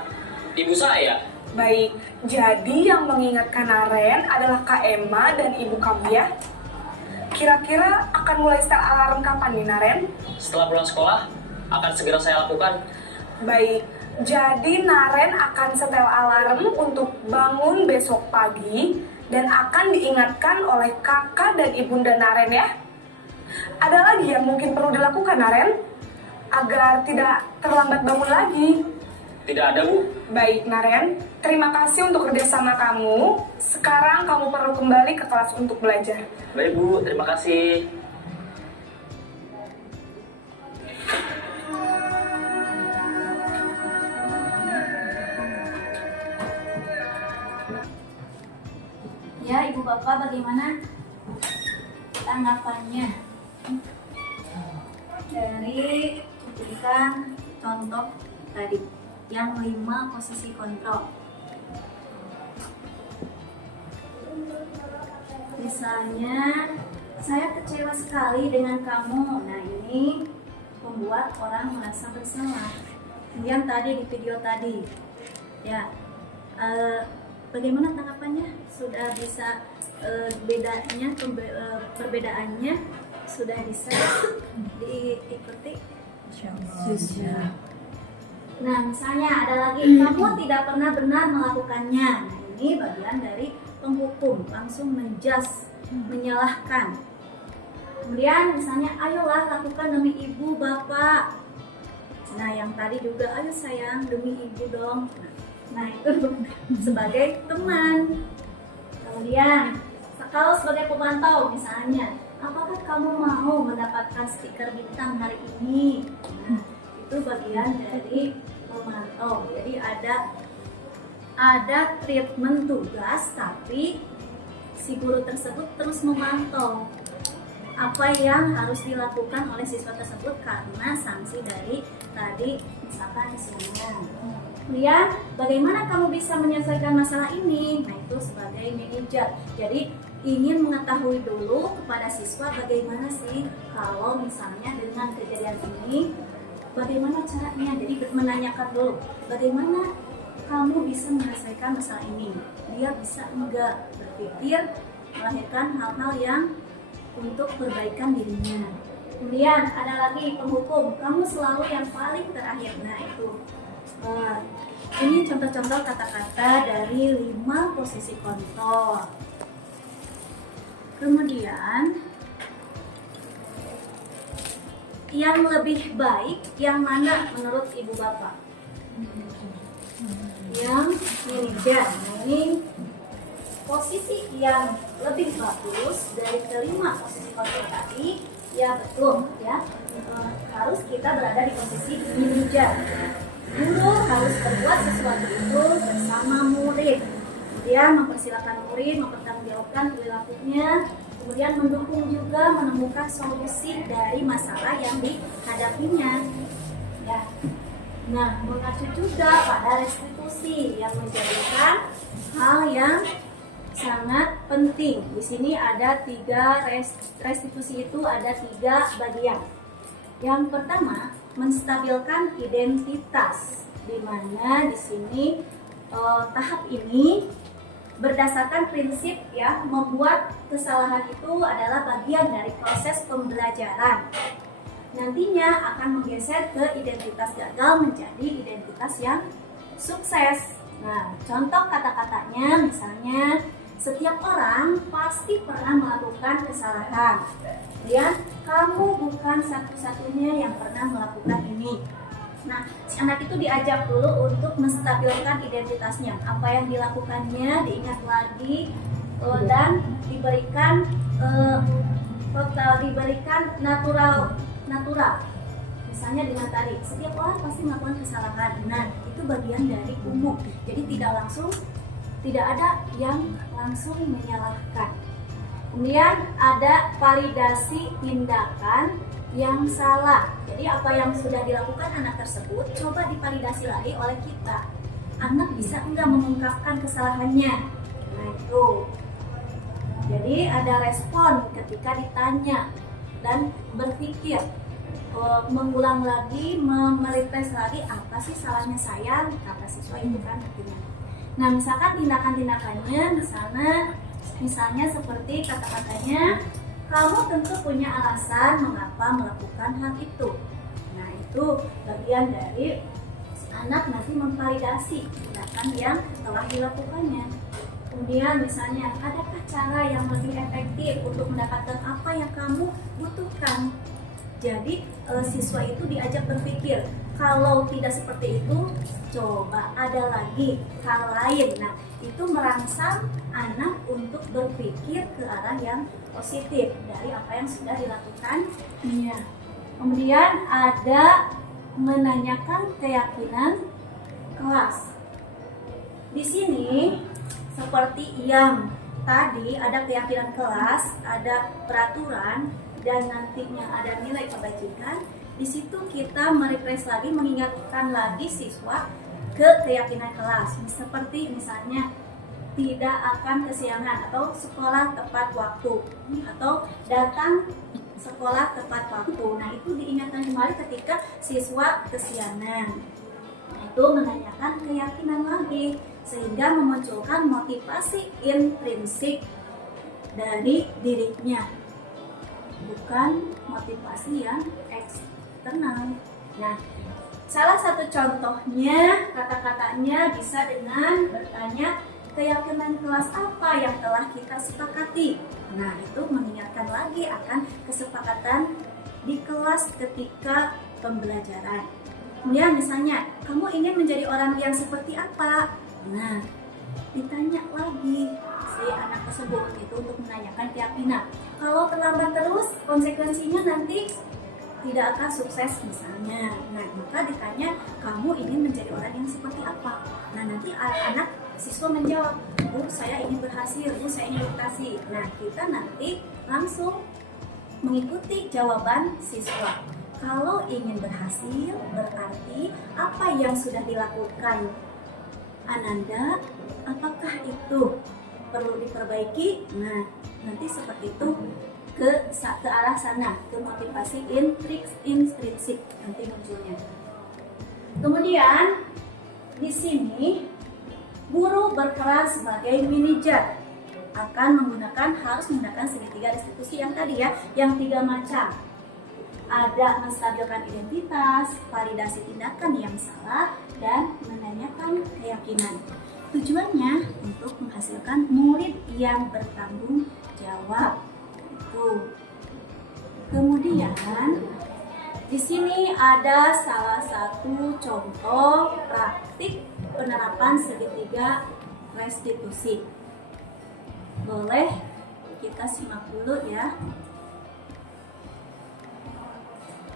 ibu saya. Baik, jadi yang mengingatkan Naren adalah Kak Emma dan ibu kamu ya? Kira-kira akan mulai setel alarm kapan nih Naren? Setelah pulang sekolah, akan segera saya lakukan. Baik, jadi Naren akan setel alarm untuk bangun besok pagi dan akan diingatkan oleh kakak dan ibunda Naren ya. Ada lagi yang mungkin perlu dilakukan Naren agar tidak terlambat bangun lagi. Tidak ada Bu. Baik Naren, terima kasih untuk kerjasama kamu. Sekarang kamu perlu kembali ke kelas untuk belajar. Baik Bu, terima kasih. Ya, Ibu Bapak bagaimana tanggapannya? Dari berikan contoh tadi yang 5 posisi kontrol. Misalnya, saya kecewa sekali dengan kamu. Nah, ini membuat orang merasa bersalah. Kemudian tadi di video tadi, ya, bagaimana tanggapannya? Sudah bisa perbedaannya sudah bisa diikuti? Susah. Nah, misalnya ada lagi, kamu tidak pernah benar melakukannya. Nah, ini bagian dari penghukum, langsung menjudge, menyalahkan. Kemudian misalnya, ayolah lakukan demi ibu bapak. Nah, yang tadi juga, ayo sayang demi ibu dong. Nah, itu sebagai teman. Kemudian kalau sebagai pemantau misalnya, apakah kamu mau mendapatkan stiker bintang hari ini? Nah, itu bagian dari memantau. Jadi ada treatment tugas, tapi si guru tersebut terus memantau apa yang harus dilakukan oleh siswa tersebut karena sanksi dari tadi misalkan disebutkan. Kemudian bagaimana kamu bisa menyelesaikan masalah ini? Nah, itu sebagai manajer. Jadi ingin mengetahui dulu kepada siswa bagaimana sih kalau misalnya dengan kejadian ini bagaimana caranya. Jadi menanyakan dulu bagaimana kamu bisa menyelesaikan masalah ini. Dia bisa enggak berpikir melahirkan hal-hal yang untuk perbaikan dirinya. Kemudian ada lagi penghukum, kamu selalu yang paling terakhir. Nah, itu ini contoh-contoh kata-kata dari 5 posisi kontrol. Kemudian yang lebih baik yang mana menurut ibu bapak? Yang manajer. Nah, ini posisi yang lebih bagus dari kelima posisi kontrol tadi. Ya betul ya, harus kita berada di posisi manajer. Guru harus berbuat sesuatu itu bersama murid. Kemudian mempersilakan murid mempertanggungjawabkan perilakunya. Kemudian mendukung juga menemukan solusi dari masalah yang dihadapinya. Ya. Nah, mengacu juga pada restitusi yang menjadikan hal yang sangat penting. Di sini ada 3 restitusi, itu ada 3 bagian. Yang pertama, menstabilkan identitas, di mana di sini tahap ini berdasarkan prinsip ya, membuat kesalahan itu adalah bagian dari proses pembelajaran. Nantinya akan menggeser ke identitas gagal menjadi identitas yang sukses. Nah, contoh kata-katanya misalnya, setiap orang pasti pernah melakukan kesalahan. Kemudian, kamu bukan satu-satunya yang pernah melakukan ini. Nah, si anak itu diajak dulu untuk menstabilkan identitasnya. Apa yang dilakukannya diingat lagi dan diberikan natural. Misalnya dengan tadi, setiap orang pasti melakukan kesalahan. Nah, itu bagian dari umum. Jadi tidak ada yang langsung menyalahkan. Kemudian ada validasi tindakan yang salah. Jadi apa yang sudah dilakukan anak tersebut coba divalidasi lagi oleh kita. Anak bisa enggak mengungkapkan kesalahannya. Nah, itu. Jadi ada respon ketika ditanya dan berpikir, mengulang lagi, merefresh lagi, apa sih salahnya saya, kata siswa itu kan artinya. Nah, misalkan tindakan-tindakannya misalnya seperti kata-katanya, kamu tentu punya alasan mengapa melakukan hal itu. Nah, itu bagian dari anak nanti memvalidasi tindakan yang telah dilakukannya. Kemudian misalnya, adakah cara yang lebih efektif untuk mendapatkan apa yang kamu butuhkan? Jadi siswa itu diajak berpikir, kalau tidak seperti itu, coba ada lagi hal lain. Nah, itu merangsang anak untuk berpikir ke arah yang positif dari apa yang sudah dilakukannya. Kemudian ada menanyakan keyakinan kelas. Di sini seperti yang tadi ada keyakinan kelas, ada peraturan. dan nantinya ada nilai kebajikan, di situ kita merefresh lagi, mengingatkan lagi siswa ke keyakinan kelas. Seperti misalnya tidak akan kesiangan atau sekolah tepat waktu atau datang sekolah tepat waktu. Nah, itu diingatkan kembali ketika siswa kesiangan. Itu menanyakan keyakinan lagi sehingga memunculkan motivasi intrinsik dari dirinya, bukan motivasi yang eksternal. Nah, salah satu contohnya kata-katanya bisa dengan bertanya keyakinan kelas apa yang telah kita sepakati. Nah, itu mengingatkan lagi akan kesepakatan di kelas ketika pembelajaran. Kemudian misalnya, kamu ingin menjadi orang yang seperti apa? Nah, ditanya lagi si anak tersebut itu untuk menanyakan keyakinan. Kalau terlambat terus, konsekuensinya nanti tidak akan sukses misalnya. Nah, maka ditanya, kamu ingin menjadi orang yang seperti apa? Nah, nanti anak siswa menjawab, Bu, saya ingin berhasil, Bu, saya ingin prestasi. Nah, kita nanti langsung mengikuti jawaban siswa. Kalau ingin berhasil, berarti apa yang sudah dilakukan Ananda, apakah itu perlu diperbaiki? Nah, nanti seperti itu ke arah sana, ke motivasi intrinsik nanti munculnya. Kemudian di sini guru berperan sebagai manajer, harus menggunakan segitiga restitusi yang tadi ya, yang 3 macam. Ada menstabilkan identitas, validasi tindakan yang salah, dan menanyakan keyakinan. Tujuannya untuk menghasilkan murid yang bertanggung jawab. Kemudian di sini ada salah satu contoh praktik penerapan segitiga restitusi. Boleh kita simak dulu ya.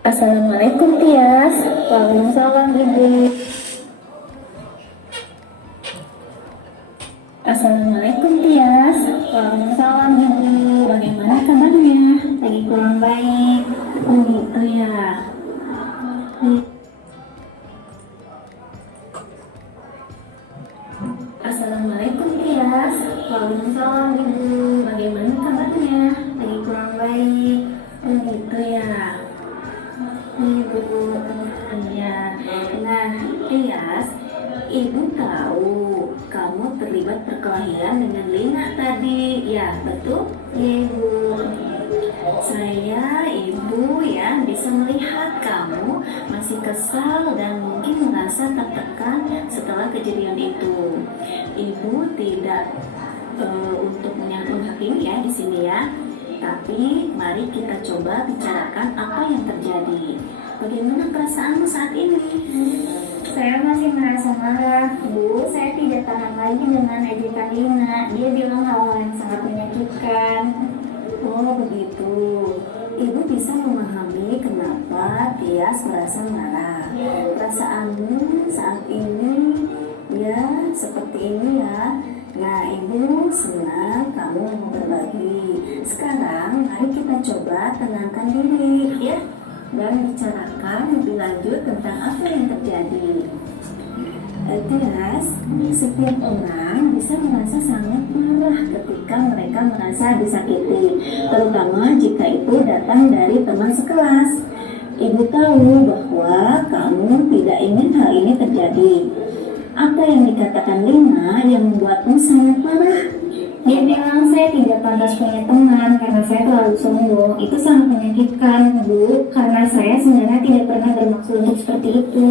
Assalamualaikum Tias. Waalaikumsalam Ibu. Assalamualaikum Tias. Waalaikumsalam Ibu. Bagaimana kabarnya? Lagi kurang baik. Oh gitu ya. Assalamualaikum Tias. Waalaikumsalam Ibu. Bagaimana kabarnya? Lagi kurang baik. Oh gitu ya. Ibu, ya. Nah, Tias, Ibu tahu kamu terlibat perkelahian dengan Lina tadi, ya betul? Ibu, saya Ibu ya bisa melihat kamu masih kesal dan mungkin merasa tertekan setelah kejadian itu. Ibu tidak untuk menghakimi ya di sini ya. Tapi mari kita coba bicarakan apa yang terjadi. Bagaimana perasaanmu saat ini? Saya masih merasa marah, Bu. Saya tidak tahan lagi dengan ejekan Lina. Dia bilang hal-hal yang sangat menyakitkan. Oh begitu. Ibu bisa memahami kenapa Tias merasa marah. Perasaanmu saat ini ya seperti ini ya. Nah, Ibu senang kamu mau berbagi. Sekarang mari kita coba tenangkan diri ya, dan bicarakan lebih lanjut tentang apa yang terjadi. Tias, setiap orang bisa merasa sangat marah ketika mereka merasa disakiti, terutama jika itu datang dari teman sekelas. Ibu tahu bahwa kamu tidak ingin hal ini terjadi. Apa yang dikatakan Lina yang membuatmu sangat marah? Dia bilang saya tidak pantas punya teman karena saya terlalu sombong. Itu sangat menyakitkan, Bu, karena saya sebenarnya tidak pernah bermaksud untuk seperti itu.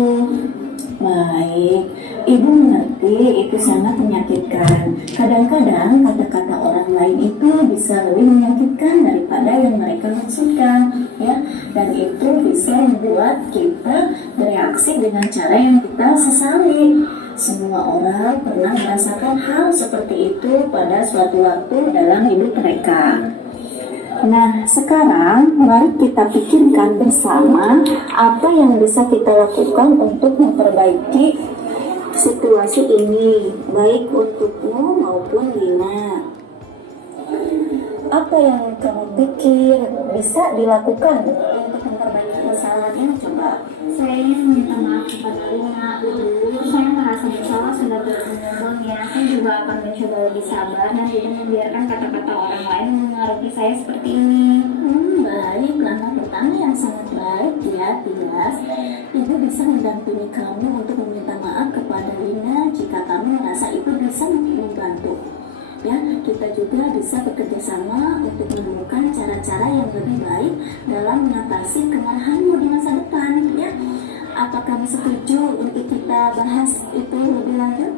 Baik, Ibu mengerti itu sangat menyakitkan. Kadang-kadang kata-kata orang lain itu bisa lebih menyakitkan daripada yang mereka maksudkan, ya. Dan itu bisa membuat kita bereaksi dengan cara yang kita sesali. Semua orang pernah merasakan hal seperti itu pada suatu waktu dalam hidup mereka. Nah, sekarang mari kita pikirkan bersama apa yang bisa kita lakukan untuk memperbaiki situasi ini, baik untukmu maupun Lina. Apa yang kamu pikir bisa dilakukan untuk memperbaiki kesalahannya? Coba. Saya ingin meminta maaf kepada Lina, Bu. Saya merasa bersalah sudah berumurnya. Saya juga akan mencoba lebih sabar dan tidak membiarkan kata-kata orang lain mengaruhi saya seperti ini. Baik, langkah pertama yang sangat baik ya, Tias. Ibu bisa mendampingi kamu untuk meminta maaf kepada Lina jika kamu merasa itu bisa membantu. Ya, kita juga bisa bekerja sama untuk menemukan cara-cara yang lebih baik dalam mengatasi kemarahanmu di masa depan. Ya, apa kamu setuju untuk kita bahas itu lebih lanjut?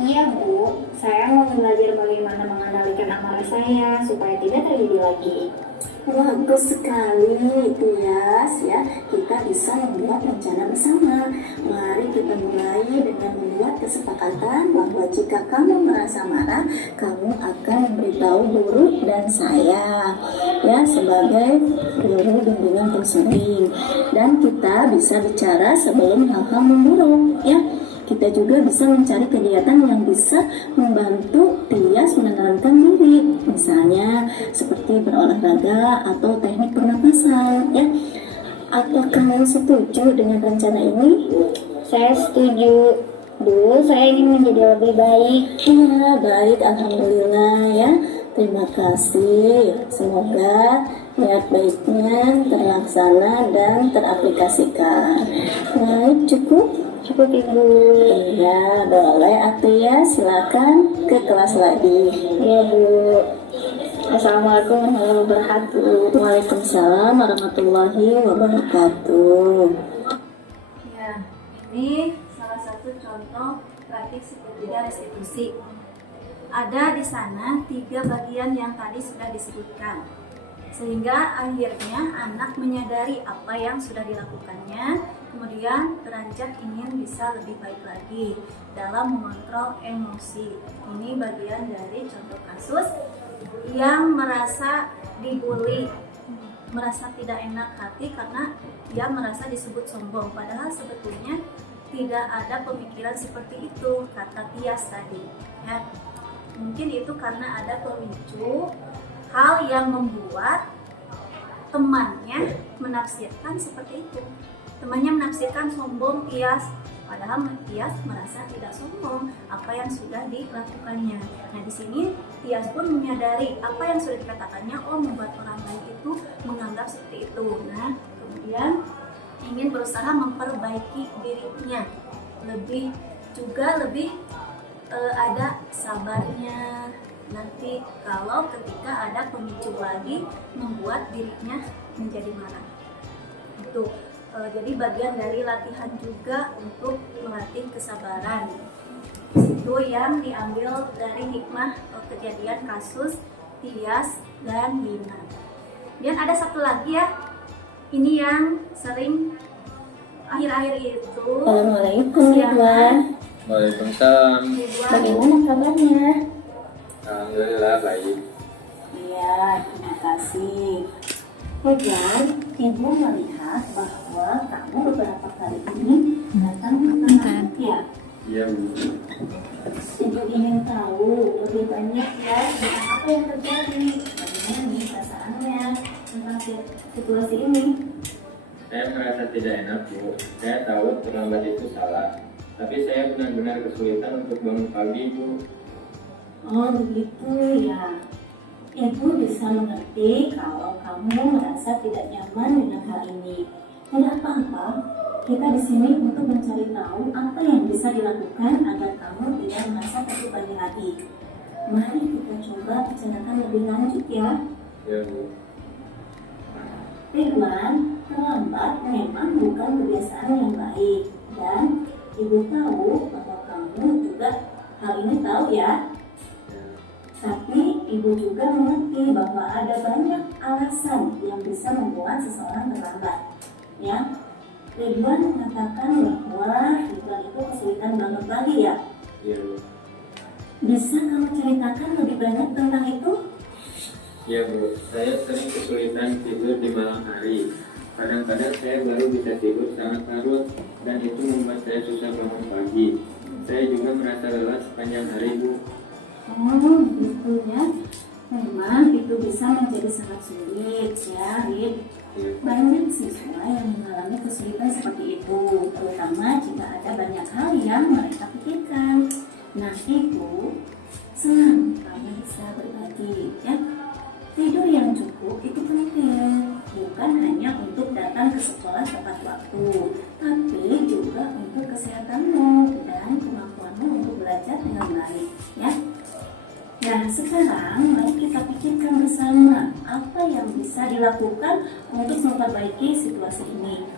Iya, Bu. Saya mau belajar bagaimana mengendalikan amarah saya supaya tidak terjadi lagi. Bagus sekali, Tias. Ya, kita bisa membuat rencana bersama. Mari kita mulai dengan membuat kesepakatan bahwa jika kamu merasa marah, kamu akan memberitahu guru dan saya, ya, sebagai guru bimbingan konseling. Dan kita bisa bicara sebelum hal-hal memburuk, ya. Kita juga bisa mencari kegiatan yang bisa membantu Tias menenangkan diri, misalnya seperti berolahraga atau teknik pernapasan, ya. Apakah kamu setuju dengan rencana ini? Saya setuju, Bu. Saya ingin menjadi lebih baik. Ya, baik, alhamdulillah ya. Terima kasih. Semoga niat baiknya terlaksana dan teraplikasikan. Baik, cukup. Cukup, Ibu. Iya, boleh Atuh ya, silakan ke kelas lagi. Iya, Bu. Assalamualaikum warahmatullahi wabarakatuh. Waalaikumsalam warahmatullahi wabarakatuh. Ya, ini salah satu contoh praktik segitiga restitusi. Ada di sana 3 bagian yang tadi sudah disebutkan. Sehingga akhirnya anak menyadari apa yang sudah dilakukannya, kemudian beranjak ingin bisa lebih baik lagi dalam mengontrol emosi. Ini bagian dari contoh kasus yang merasa dibully, merasa tidak enak hati karena dia merasa disebut sombong, padahal sebetulnya tidak ada pemikiran seperti itu, kata Tias tadi, ya. Mungkin itu karena ada pemicu hal yang membuat temannya menafsirkan seperti itu. Temannya menafsirkan sombong Tias, padahal Tias merasa tidak sombong apa yang sudah dilakukannya. Nah, di sini Tias pun menyadari apa yang sudah dikatakannya, membuat orang lain itu menganggap seperti itu. Nah, kemudian ingin berusaha memperbaiki dirinya, lebih ada sabarnya. Nanti kalau ketika ada pemicu lagi membuat dirinya menjadi marah, itu jadi bagian dari latihan juga untuk melatih kesabaran. Itu yang diambil dari hikmah kejadian kasus Tias dan Lina. Dan ada satu lagi ya, ini yang sering akhir-akhir itu. Assalamualaikum, Ridwan. Waalaikumsalam. Bagaimana kabarnya? Alhamdulillah baik. Iya, terima kasih. Ridwan, Ibu melihat bahwa kamu beberapa kali ini datang ke kampus ya. Iya, Bu. Ibu ingin tahu lebih banyak ya tentang apa yang terjadi, bagaimana nih perasaannya tentang situasi ini. Saya merasa tidak enak, Bu. Saya tahu terlambat itu salah. Tapi saya benar-benar kesulitan untuk bangun pagi, Bu. Oh begitu ya. Ibu bisa mengerti kalau kamu merasa tidak nyaman dengan hal ini. Tidak apa-apa. Kita di sini untuk mencari tahu apa yang bisa dilakukan agar kamu tidak merasa terbebani lagi. Mari kita coba bicarakan lebih lanjut ya. Ya, Bu. Ridwan, terlambat memang bukan kebiasaan yang baik. Dan Ibu tahu bahwa kamu juga hal ini tahu ya. Tapi Ibu juga mengerti bahwa ada banyak alasan yang bisa membuat seseorang terlambat. Ya, Ridwan mengatakan bahwa Ridwan itu kesulitan bangun pagi ya. Iya, Bu. Bisa kamu ceritakan lebih banyak tentang itu? Ya, Bu. Saya sering kesulitan tidur di malam hari. Kadang-kadang saya baru bisa tidur sangat larut dan itu membuat saya susah bangun pagi. Saya juga merasa lelah sepanjang hari, Bu. Oh, gitu ya. Memang itu bisa menjadi sangat sulit ya, Rid. Banyak siswa yang mengalami kesulitan seperti itu, terutama jika ada banyak hal yang mereka pikirkan. Nah, Ibu senang kamu bisa berbagi ya. Tidur yang cukup itu penting, bukan hanya untuk datang ke sekolah tepat waktu, tapi juga untuk kesehatanmu dan kemampuanmu untuk belajar dengan baik ya. Nah, sekarang mari kita pikirkan bersama apa yang bisa dilakukan untuk memperbaiki situasi ini.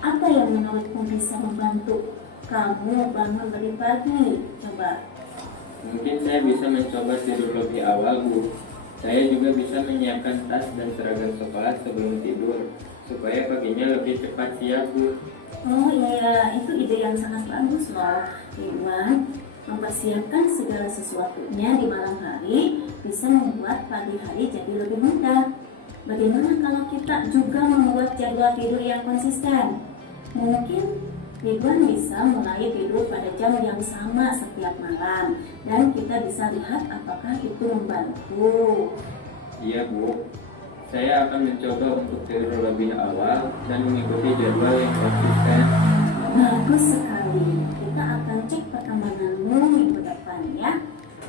Apa yang menurutmu bisa membantu kamu bangun lebih pagi? Coba. Mungkin saya bisa mencoba tidur lebih awal, Bu. Saya juga bisa menyiapkan tas dan seragam sekolah sebelum tidur, supaya paginya lebih cepat siap, Bu. Oh iya, itu ide yang sangat bagus loh, Iwan. Mempersiapkan segala sesuatunya di malam hari bisa membuat pagi hari jadi lebih mudah. Bagaimana kalau kita juga membuat jadwal tidur yang konsisten? Mungkin Ridwan bisa mulai tidur pada jam yang sama setiap malam dan kita bisa lihat apakah itu membantu. Iya, Bu. Saya akan mencoba untuk tidur lebih awal dan mengikuti jadwal yang konsisten. Bagus sekali. Kita akan cek perkembanganmu minggu depan ya.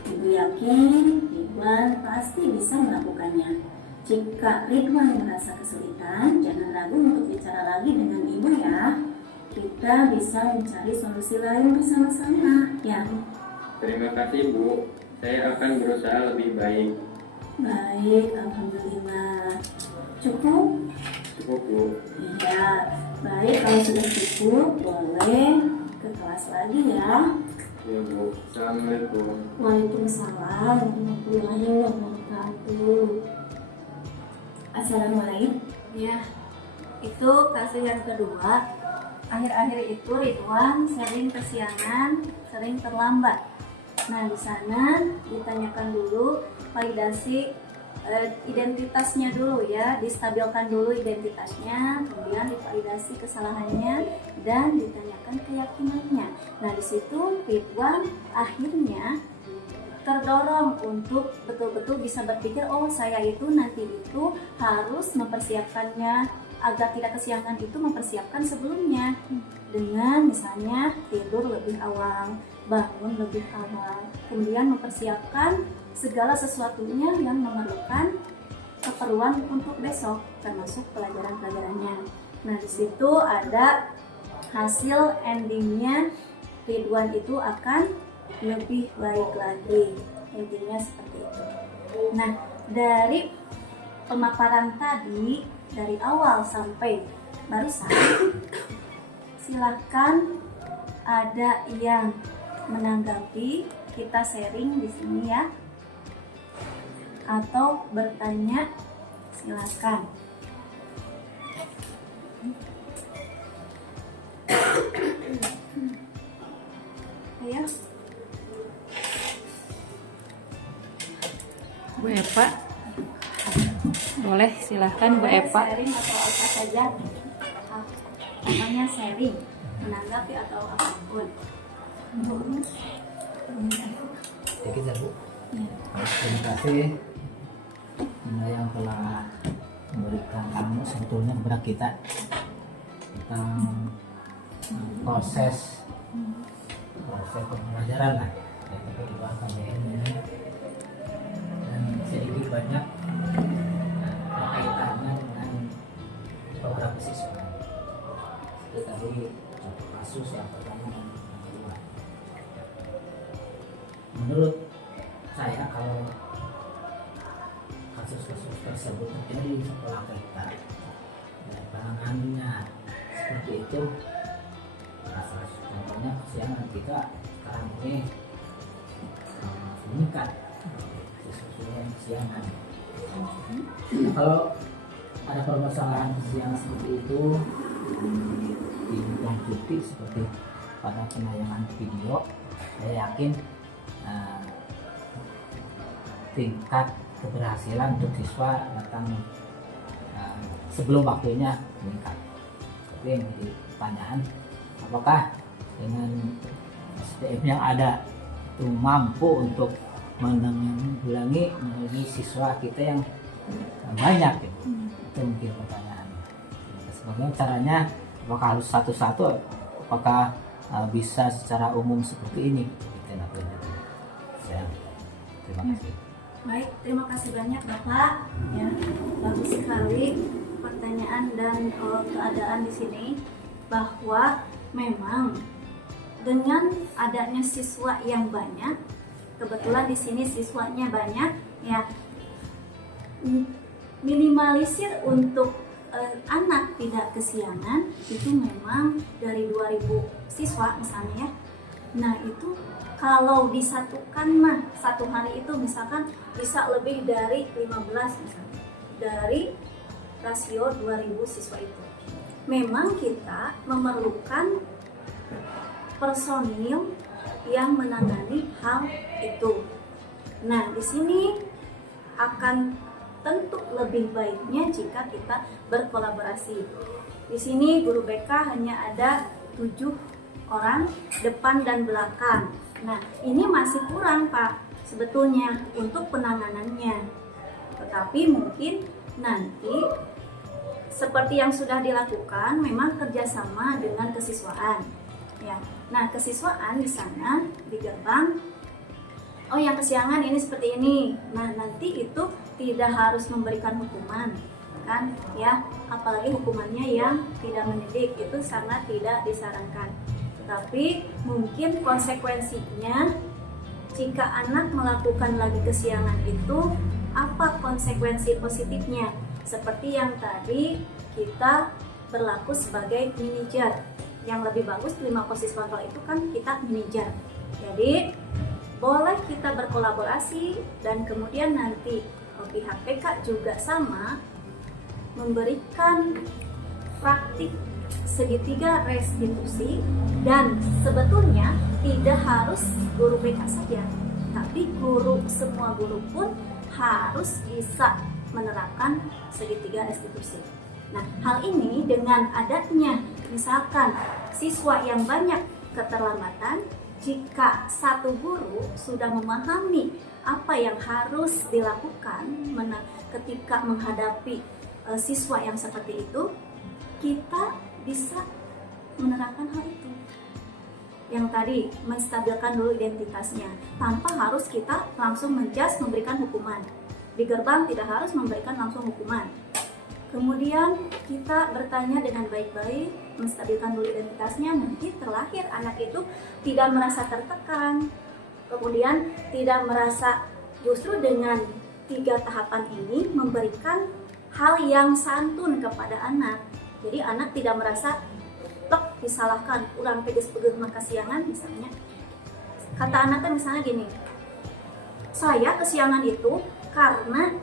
Ibu yakin Ridwan pasti bisa melakukannya. Jika Ridwan merasa kesulitan, jangan ragu untuk bicara lagi dengan ibu ya. Kita bisa mencari solusi lain bersama-sama ya. Terima kasih, Bu. Saya akan berusaha lebih baik. Baik, alhamdulillah. Cukup? Cukup, Bu. Iya. Baik, kalau sudah cukup, boleh ke kelas lagi ya. Ya, Bu. Assalamualaikum. Waalaikumsalam warahmatullahi wabarakatuh. Assalamualaikum. Ya, itu kasus yang kedua. Akhir-akhir itu Ridwan sering kesiangan, sering terlambat. Nah, di sana ditanyakan dulu validasi identitasnya dulu ya, distabilkan dulu identitasnya, kemudian divalidasi kesalahannya dan ditanyakan keyakinannya. Nah, di situ Ridwan akhirnya terdorong untuk betul-betul bisa berpikir, oh saya itu nanti itu harus mempersiapkannya agar tidak kesiangan, itu mempersiapkan sebelumnya dengan misalnya tidur lebih awal, bangun lebih awal, kemudian mempersiapkan segala sesuatunya yang memerlukan keperluan untuk besok, termasuk pelajaran-pelajarannya. Nah, di situ ada hasil endingnya Ridwan itu akan lebih baik lagi, intinya seperti itu. Nah, dari pemaparan tadi dari awal sampai barusan, silahkan ada yang menanggapi, kita sharing di sini ya, atau bertanya, silahkan. Ayo. Bu Epa, boleh silahkan Bu Epa. Sharing atau apa saja, namanya sharing, menanggapi atau apapun. Ya kita Bu. Terima kasih Bunda yang telah memberikan ilmu sebetulnya kepada kita tentang proses pembelajaran lah yang dapat dibahas ini, dan sedikit banyak kaitannya dengan beberapa siswa. Seperti tadi contoh kasus yang pertama dan yang kedua. Menurut saya kalau kasus-kasus tersebut terjadi di sekolah kita dan penanganannya seperti itu, contohnya kesiangan kita sekarang ini meningkat sesuai kesiangan. Kalau ada permasalahan kesiangan seperti itu dilanjuti seperti pada penayangan video, saya yakin tingkat keberhasilan untuk siswa datang sebelum waktunya meningkat. Tapi yang menjadi pertanyaan, apakah dengan SDM yang ada itu mampu untuk menangani siswa kita yang banyak gitu. Itu mungkin pertanyaannya. Sebagaimana caranya, apakah harus satu-satu, apakah bisa secara umum seperti ini? Terima kasih. Baik, terima kasih banyak Bapak. Ya, bagus sekali pertanyaan dan keadaan di sini, bahwa memang dengan adanya siswa yang banyak, kebetulan di sini siswanya banyak, ya, minimalisir untuk anak tidak kesiangan itu memang dari 2000 siswa misalnya ya. Nah itu kalau disatukan mah satu hari itu misalkan bisa lebih dari 15 misalnya, dari rasio 2000 siswa itu. Memang kita memerlukan personil yang menangani hal itu. Nah di sini akan tentu lebih baiknya jika kita berkolaborasi. Di sini guru BK hanya ada 7 orang, depan dan belakang. Nah, ini masih kurang Pak sebetulnya untuk penanganannya. Tetapi mungkin nanti seperti yang sudah dilakukan, memang kerjasama dengan kesiswaan. Ya, nah kesiswaan di sana di gerbang. Oh, yang kesiangan ini seperti ini. Nah, nanti itu tidak harus memberikan hukuman, kan? Ya, apalagi hukumannya yang tidak mendidik itu sangat tidak disarankan. Tetapi mungkin konsekuensinya jika anak melakukan lagi kesiangan itu apa konsekuensi positifnya? Seperti yang tadi kita berlaku sebagai manajer. Yang lebih bagus 5 posisi kontrol itu kan kita manajer. Jadi boleh kita berkolaborasi dan kemudian nanti pihak PK juga sama memberikan praktik segitiga restitusi, dan sebetulnya tidak harus guru PK saja, tapi semua guru pun harus bisa menerapkan segitiga restitusi. Nah, hal ini dengan adanya misalkan siswa yang banyak keterlambatan, jika satu guru sudah memahami apa yang harus dilakukan ketika menghadapi siswa yang seperti itu, kita bisa menerapkan hal itu. Yang tadi, menstabilkan dulu identitasnya, tanpa harus kita langsung menjas memberikan hukuman. Di gerbang tidak harus memberikan langsung hukuman. Kemudian kita bertanya dengan baik-baik, menstabilkan dulu identitasnya, nanti terlahir anak itu tidak merasa tertekan, kemudian tidak merasa, justru dengan 3 tahapan ini memberikan hal yang santun kepada anak. Jadi anak tidak merasa disalahkan, urang peges-peges makasiangan misalnya. Kata anaknya misalnya gini, saya kesiangan itu karena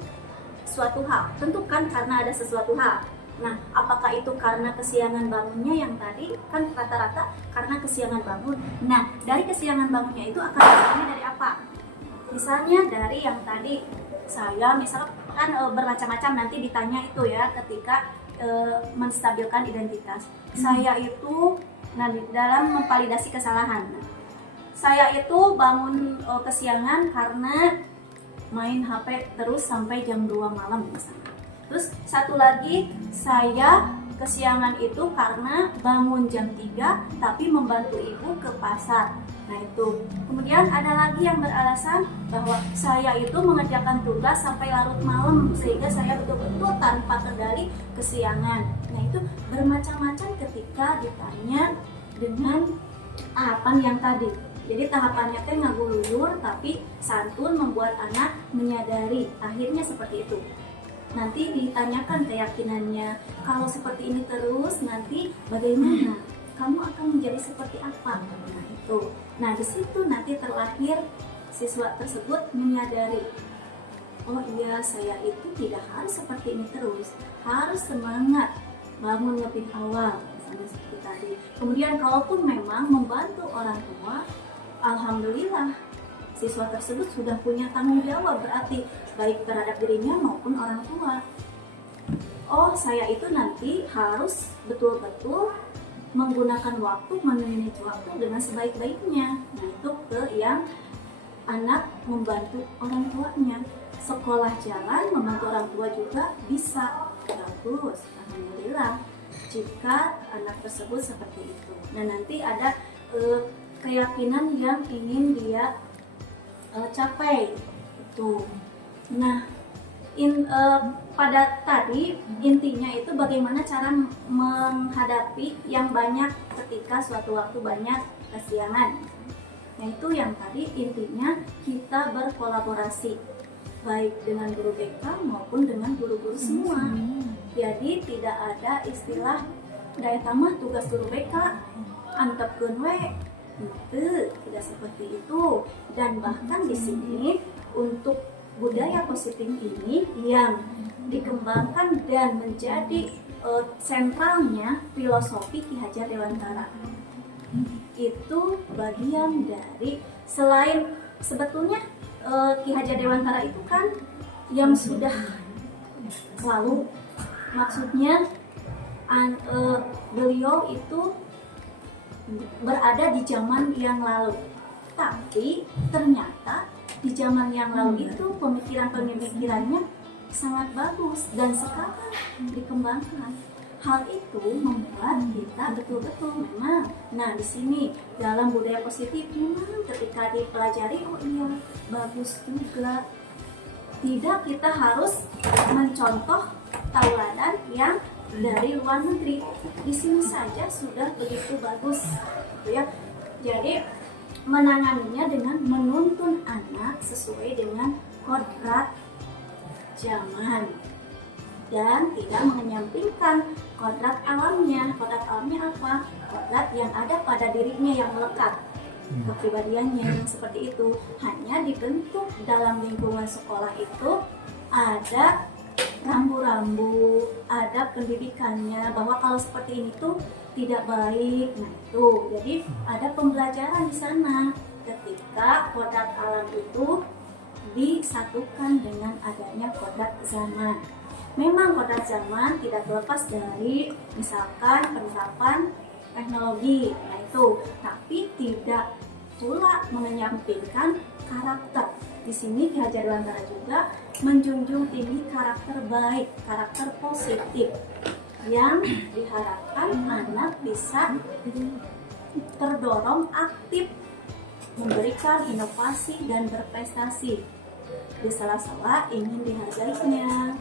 suatu hal, tentu kan karena ada sesuatu hal. Nah, apakah itu karena kesiangan bangunnya yang tadi? Kan rata-rata karena kesiangan bangun. Nah, dari kesiangan bangunnya itu akan misalnya dari apa? Misalnya dari yang tadi, saya misalkan bermacam-macam nanti ditanya itu ya ketika menstabilkan identitas. Saya itu dalam memvalidasi kesalahan. Saya itu bangun kesiangan karena main HP terus sampai jam 2 malam misalnya. Terus satu lagi, saya kesiangan itu karena bangun jam 3 tapi membantu ibu ke pasar. Nah itu. Kemudian ada lagi yang beralasan bahwa saya itu mengerjakan tugas sampai larut malam sehingga saya betul-betul tanpa kendali kesiangan. Nah itu bermacam-macam ketika ditanya dengan tahapan yang tadi. Jadi tahapannya teh ngaguluyur tapi santun membuat anak menyadari. Akhirnya seperti itu. Nanti ditanyakan keyakinannya, kalau seperti ini terus nanti bagaimana? Kamu akan menjadi seperti apa? Nah itu. Nah di situ nanti terlahir siswa tersebut menyadari, oh iya saya itu tidak harus seperti ini terus, harus semangat bangun lebih awal misalnya seperti tadi. Kemudian kalaupun memang membantu orang tua, alhamdulillah siswa tersebut sudah punya tanggung jawab, berarti baik terhadap dirinya maupun orang tua. Oh saya itu nanti harus betul-betul menggunakan waktu, memanage waktu dengan sebaik-baiknya. Nah itu ke yang anak membantu orang tuanya. Sekolah jalan membantu orang tua juga bisa. Bagus, alhamdulillah jika anak tersebut seperti itu. Nah, nanti ada keyakinan yang ingin dia capai itu. Nah, pada tadi intinya itu bagaimana cara menghadapi yang banyak ketika suatu waktu banyak kesiangan. Nah, itu yang tadi intinya kita berkolaborasi baik dengan guru BK maupun dengan guru-guru semua. Jadi tidak ada istilah daya tambah tugas guru BK antepkeun we. Itu tidak seperti itu. Dan bahkan di sini untuk budaya positif ini yang dikembangkan dan menjadi sentralnya filosofi Ki Hajar Dewantara. Itu bagian dari, selain sebetulnya Ki Hajar Dewantara itu kan yang sudah lalu, maksudnya beliau itu berada di zaman yang lalu, tapi ternyata di zaman yang lalu itu pemikirannya sangat bagus dan sekarang dikembangkan. Hal itu membuat kita betul-betul memang. Nah, di sini dalam budaya positif memang ketika dipelajari, oh iya bagus juga. Tidak kita harus mencontoh tauladan yang dari luar negeri. Di sini saja sudah begitu bagus, gitu ya. Jadi menanganinya dengan menuntun anak sesuai dengan kodrat zaman dan tidak menyampingkan kodrat alamnya. Kodrat alamnya apa? Kodrat yang ada pada dirinya yang melekat, kepribadiannya yang seperti itu. Hanya dibentuk dalam lingkungan sekolah itu ada rambu-rambu, ada pendidikannya bahwa kalau seperti ini tuh tidak baik. Nah itu, jadi ada pembelajaran di sana ketika kodrat alam itu disatukan dengan adanya kodrat zaman. Memang kodrat zaman tidak terlepas dari misalkan penerapan teknologi, nah itu, tapi tidak pula menyampingkan karakter. Di sini Ki Hajar Dewantara juga menjunjung tinggi karakter baik, karakter positif yang diharapkan anak bisa terdorong aktif memberikan inovasi dan berprestasi. Di sela-sela ingin dihargainya,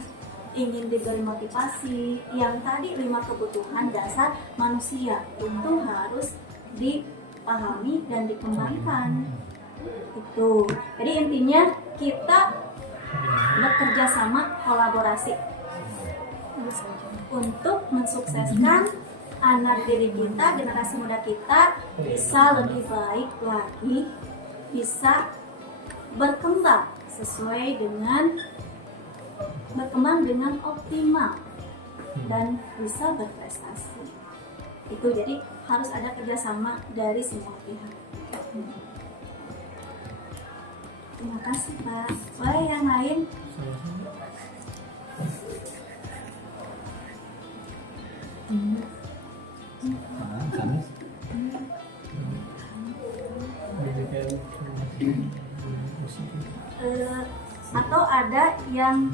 ingin diberi motivasi. Yang tadi 5 kebutuhan dasar manusia itu harus dipahami dan dikembangkan. Itu. Jadi intinya kita bekerja sama, kolaborasi untuk mensukseskan anak didik kita, generasi muda kita bisa lebih baik lagi, bisa berkembang sesuai dengan optimal dan bisa berprestasi. Itu jadi harus ada kerjasama dari semua pihak. Terima kasih Pak. Boleh yang lain? Atau ada yang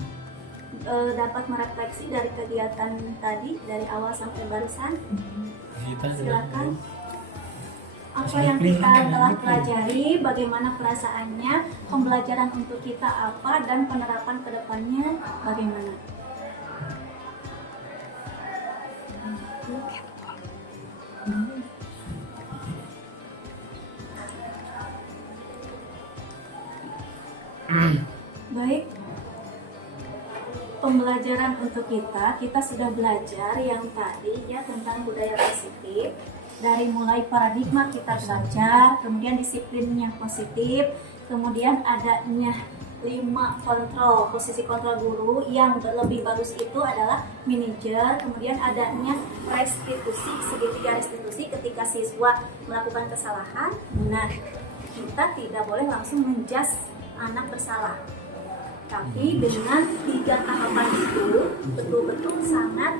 dapat merefleksi dari kegiatan tadi dari awal sampai barusan? Silakan. Apa yang kita telah pelajari, bagaimana perasaannya, pembelajaran untuk kita apa, dan penerapan ke depannya bagaimana? Baik, pembelajaran untuk kita sudah belajar yang tadi ya tentang budaya positif. Dari mulai paradigma kita belajar, kemudian disiplin yang positif, kemudian adanya 5 kontrol, posisi kontrol guru yang lebih bagus itu adalah manajer, kemudian adanya restitusi, segitiga restitusi ketika siswa melakukan kesalahan. Nah, kita tidak boleh langsung menjudge anak bersalah. Tapi dengan 3 tahapan itu betul-betul sangat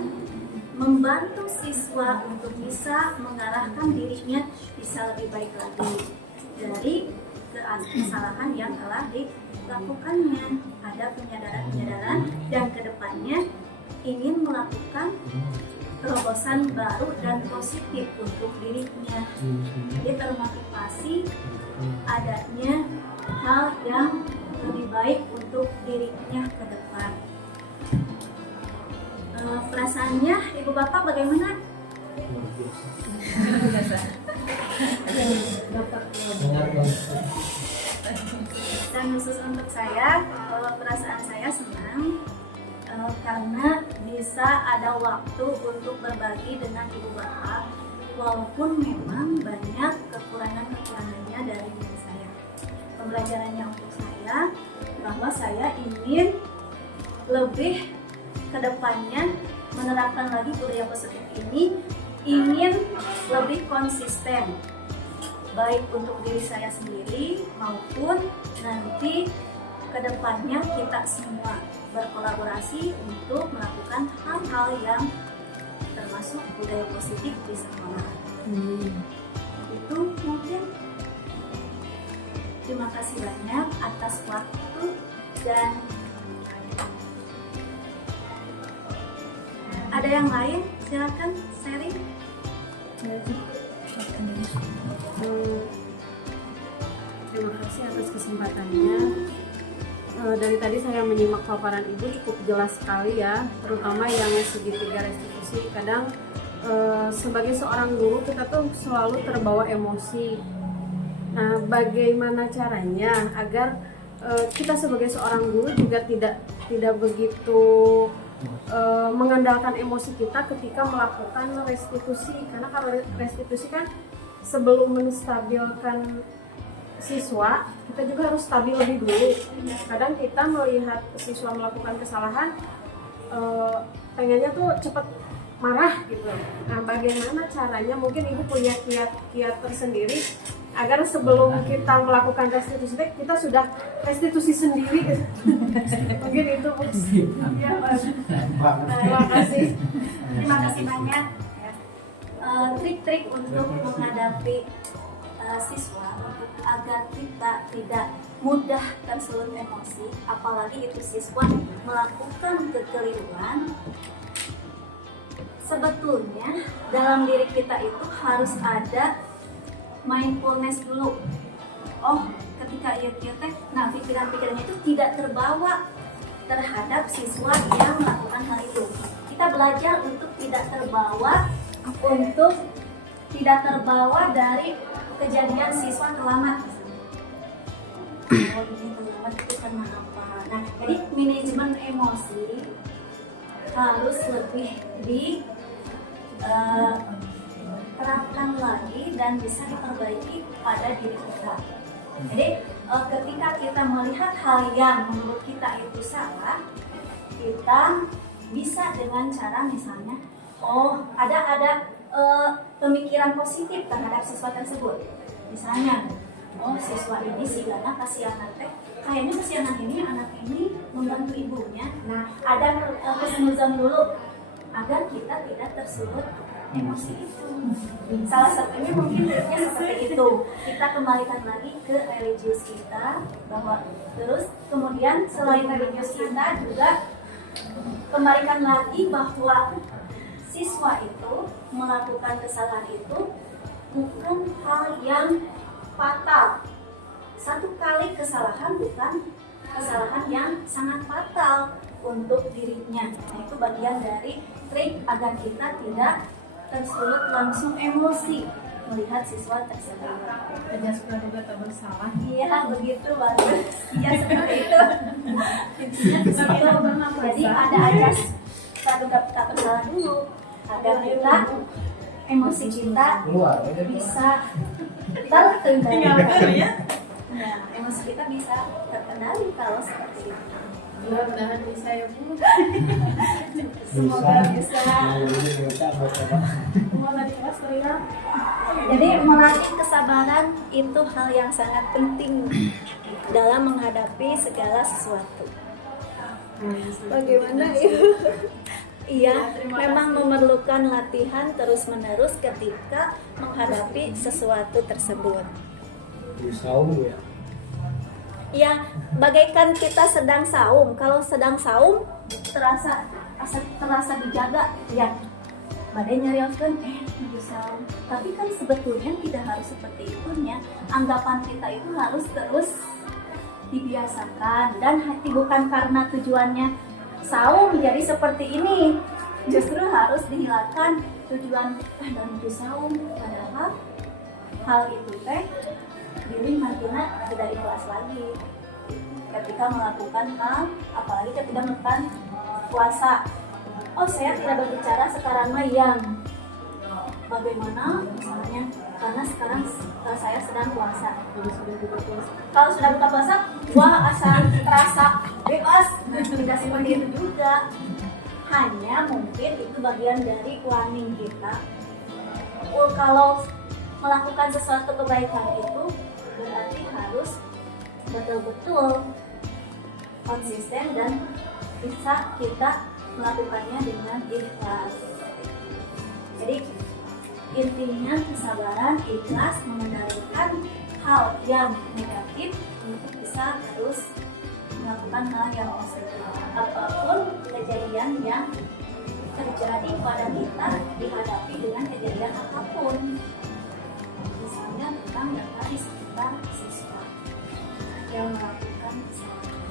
membantu siswa untuk bisa mengarahkan dirinya bisa lebih baik lagi dari kesalahan yang telah dilakukannya. Ada penyadaran-penyadaran dan kedepannya ingin melakukan terobosan baru dan positif untuk dirinya. Jadi termotivasi adanya hal yang lebih baik untuk dirinya ke depan. Perasaannya Ibu Bapak bagaimana? Dan khusus untuk saya, perasaan saya senang karena bisa ada waktu untuk berbagi dengan Ibu Bapak, walaupun memang banyak kekurangannya dari diri saya. Pembelajarannya untuk saya bahwa saya ingin lebih kedepannya menerapkan lagi budaya positif ini, ingin lebih konsisten baik untuk diri saya sendiri maupun nanti kedepannya kita semua berkolaborasi untuk melakukan hal-hal yang termasuk budaya positif di sekolah. Itu mungkin. Terima kasih banyak atas waktu dan ada yang lain? Silakan sharing. Terima kasih atas kesempatannya. Dari tadi saya menyimak paparan Ibu cukup jelas sekali ya, terutama yang segitiga restitusi. Kadang sebagai seorang guru kita tuh selalu terbawa emosi. Nah, bagaimana caranya agar kita sebagai seorang guru juga tidak begitu mengandalkan emosi kita ketika melakukan restitusi, karena kalau restitusi kan sebelum menstabilkan siswa kita juga harus stabil lebih dulu. Kadang kita melihat siswa melakukan kesalahan pengennya tuh cepat marah gitu. Nah, bagaimana caranya? Mungkin Ibu punya kiat tersendiri agar sebelum kita melakukan restitusi kita sudah restitusi sendiri. Mungkin itu Bu. Ya, terima kasih. Terima kasih banyak. Trik-trik untuk menghadapi siswa agar kita tidak mudah tersulut emosi, apalagi itu siswa melakukan kekeliruan. Sebetulnya dalam diri kita itu harus ada mindfulness dulu. Oh, ketika ia teh, nah pikiran-pikirannya itu tidak terbawa terhadap siswa yang melakukan hal itu. Kita belajar untuk tidak terbawa dari kejadian siswa terlambat. Oh, ini terlambat itu karena apa? Nah, jadi manajemen emosi harus lebih terapkan lagi dan bisa diperbaiki pada diri kita. Jadi ketika kita melihat hal yang menurut kita itu salah, kita bisa dengan cara misalnya, ada pemikiran positif terhadap siswa tersebut. Misalnya, siswa ini si Gana kasihan teh, kayaknya kasihan ini anak ini membantu ibunya. Nah, ada kesenuzan dulu agar kita tidak tersulut emosi itu. Salah satunya mungkin triknya seperti itu. Kita kembalikan lagi ke religius kita, bahwa terus kemudian selain religius kita juga kembalikan lagi bahwa siswa itu melakukan kesalahan itu bukan hal yang fatal. Satu kali kesalahan bukan kesalahan yang sangat fatal untuk dirinya. Nah, itu bagian dari trik agar kita tidak tersulut langsung emosi melihat siswa tersebut. Ajas praduga tak bersalah. Iya, begitu bagus. Iya, seperti itu. Intinya di situ. Jadi ada ajas praduga tak bersalah dulu agar kita emosi kita bisa terkendali. Ya, emosi kita bisa terkendali kalau seperti itu. Mudah-mudahan bisa ya Bu. Semoga bisa. Jadi melatih kesabaran itu hal yang sangat penting dalam menghadapi segala sesuatu. Bagaimana Ibu? Iya, memang memerlukan latihan terus-menerus ketika menghadapi sesuatu tersebut. Ya, bagaikan kita sedang saum. Kalau sedang saum terasa dijaga ya. Badai nyarioskeun lagi saum. Tapi kan sebetulnya tidak harus seperti itu ya. Anggapan kita itu harus terus dibiasakan, dan hati bukan karena tujuannya saum jadi seperti ini. Justru harus dihilangkan tujuan dan saum, padahal hal itu teh diri mantina tidak ikhlas lagi ketika melakukan hal, apalagi ketika melakukan puasa. Oh, saya tidak berbicara sekarang mah yang bagaimana misalnya, karena sekarang saya sedang puasa. Kalau sudah buka puasa, wah asal terasa bebas, tidak seperti itu juga. Hanya mungkin itu bagian dari planning kita. Kalau melakukan sesuatu kebaikan itu berarti harus betul-betul konsisten dan bisa kita melakukannya dengan ikhlas. Jadi intinya kesabaran, ikhlas, mengendalikan hal yang negatif untuk bisa terus melakukan hal yang positif. Apapun kejadian yang terjadi pada kita, dihadapi dengan kejadian apapun. Misalnya tentang yang tadi sekitar siswa yang melakukan kesalahan.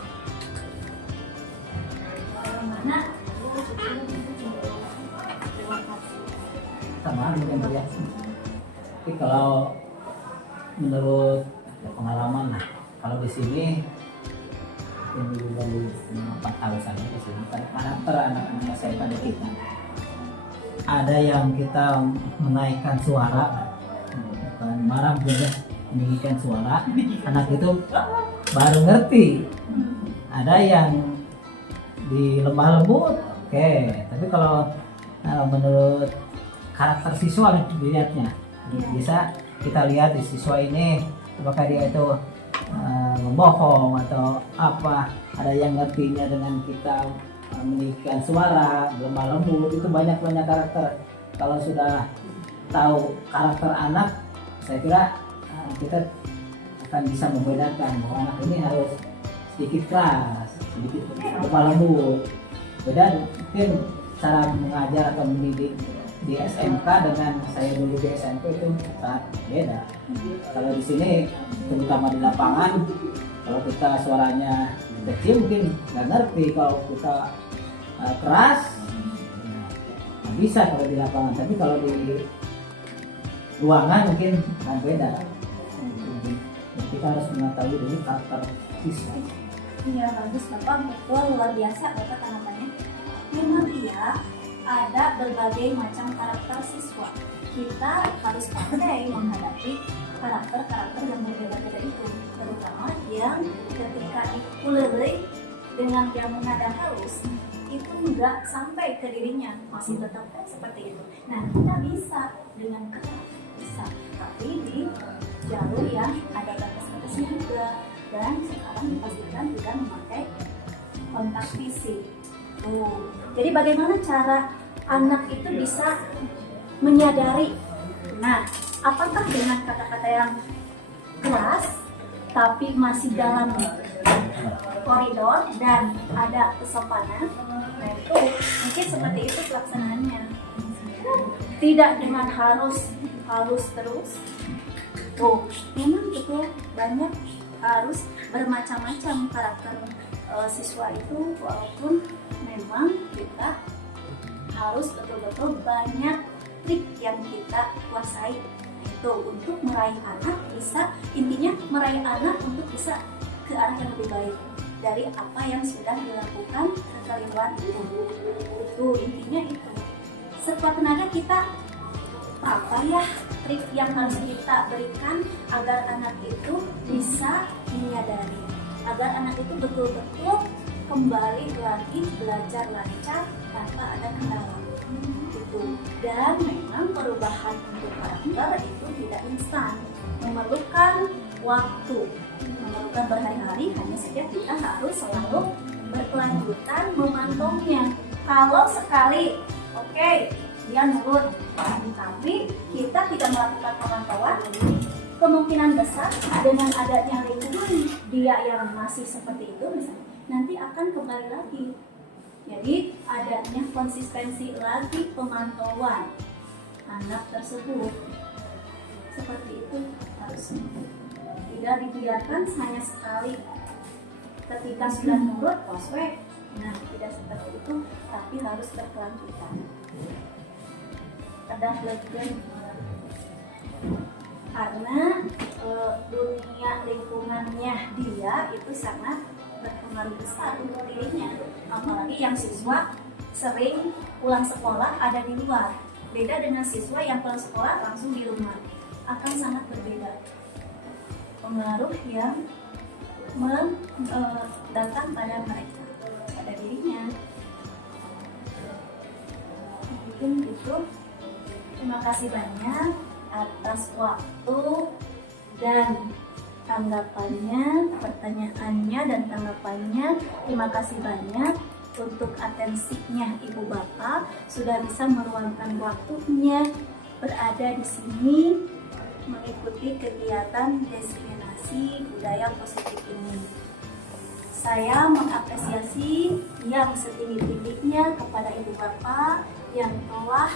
Bagaimana dia juga terima kasih. Sama mungkin ya. Tapi kalau menurut pengalaman, nah kalau di sini yang baru 4 tahun saja di sini, karakter anak-anak SMA pada kita ada yang kita menaikkan suara, bukan marah juga, meninggikan suara, anak itu baru ngerti. Ada yang di lemah lembut, oke. Tapi kalau menurut karakter siswa dilihatnya, bisa kita lihat di siswa ini apakah dia itu membohong atau apa. Ada yang ngertinya dengan kita meninggikan suara, lemah lembut, itu banyak karakter. Kalau sudah tahu karakter anak, saya kira kita akan bisa membedakan bahwa anak ini harus sedikit keras, sedikit lemah lembut. Beda mungkin cara mengajar atau mendidik di SMK dengan saya dulu di SMP itu sangat beda. Kalau di sini, terutama di lapangan, kalau kita suaranya kecil mungkin nggak ngerti. Kalau kita keras, nggak bisa kalau di lapangan. Tapi kalau di ruangan mungkin akan beda. Kita harus mengetahui dulu karakter siswa. Iya, bagus Bapak, betul, luar biasa Bapak tanggapannya. Memang iya, ada berbagai macam karakter siswa. Kita harus pandai menghadapi karakter-karakter yang berbeda-beda itu, terutama yang ketika dikulai dengan yang menada halus itu enggak sampai ke dirinya, masih tetap seperti itu. Nah, kita bisa dengan keras, bisa, tapi di jalur yang ada batas-batasnya juga. Dan sekarang dipastikan tidak memakai kontak fisik. Jadi bagaimana cara anak itu bisa menyadari? Nah, apakah dengan kata-kata yang keras tapi masih dalam koridor dan ada kesopanan? Nah, itu mungkin seperti itu pelaksanaannya. Tidak dengan halus terus. Memang betul banyak, harus bermacam-macam karakter siswa itu, walaupun memang kita harus betul-betul banyak trik yang kita kuasai itu untuk meraih anak bisa, intinya meraih anak untuk bisa ke arah yang lebih baik dari apa yang sudah dilakukan kekeliruan itu intinya itu. Sekuat tenaga kita apa ya trik yang harus kita berikan agar anak itu bisa menyadari, agar anak itu betul-betul kembali lagi belajar lancar tanpa ada kendala gitu. Dan memang perubahan untuk karakter itu tidak instan, memerlukan waktu, memerlukan berhari-hari. Hanya saja kita harus selalu berkelanjutan memantaunya. Kalau sekali dia nurut, tapi kita tidak melakukan pemantauan, kemungkinan besar dengan adanya lingkungan dia yang masih seperti itu misalnya, nanti akan kembali lagi. Jadi adanya konsistensi lagi pemantauan anak tersebut. Seperti itu harusnya. Tidak dibiarkan hanya sekali. Ketika sudah nurut, poswe. Nah, tidak seperti itu, tapi harus berkelanjutan. Ada legend. Karena dunia lingkungannya dia itu sangat berpengaruh besar untuk dirinya. Apalagi yang siswa sering pulang sekolah ada di luar. Beda dengan siswa yang pulang sekolah langsung di rumah. Akan sangat berbeda. Pengaruh yang datang pada mereka, pada dirinya. Mungkin itu. Terima kasih banyak atas waktu dan tanggapannya, pertanyaannya dan tanggapannya. Terima kasih banyak untuk atensinya Ibu Bapak, sudah bisa meluangkan waktunya berada di sini mengikuti kegiatan diseminasi budaya positif ini. Saya mengapresiasi yang setinggi-tingginya kepada Ibu Bapak yang telah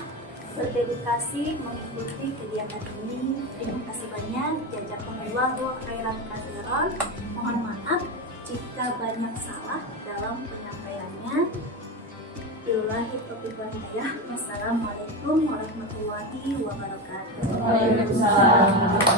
berdedikasi mengikuti kegiatan ini. Terima kasih banyak. Jazakumullahu khairan katsiran. Mohon maaf jika banyak salah dalam penyampaiannya. Billahi taufiq wal hidayah. Wassalamualaikum warahmatullahi wabarakatuh. Waalaikumsalam.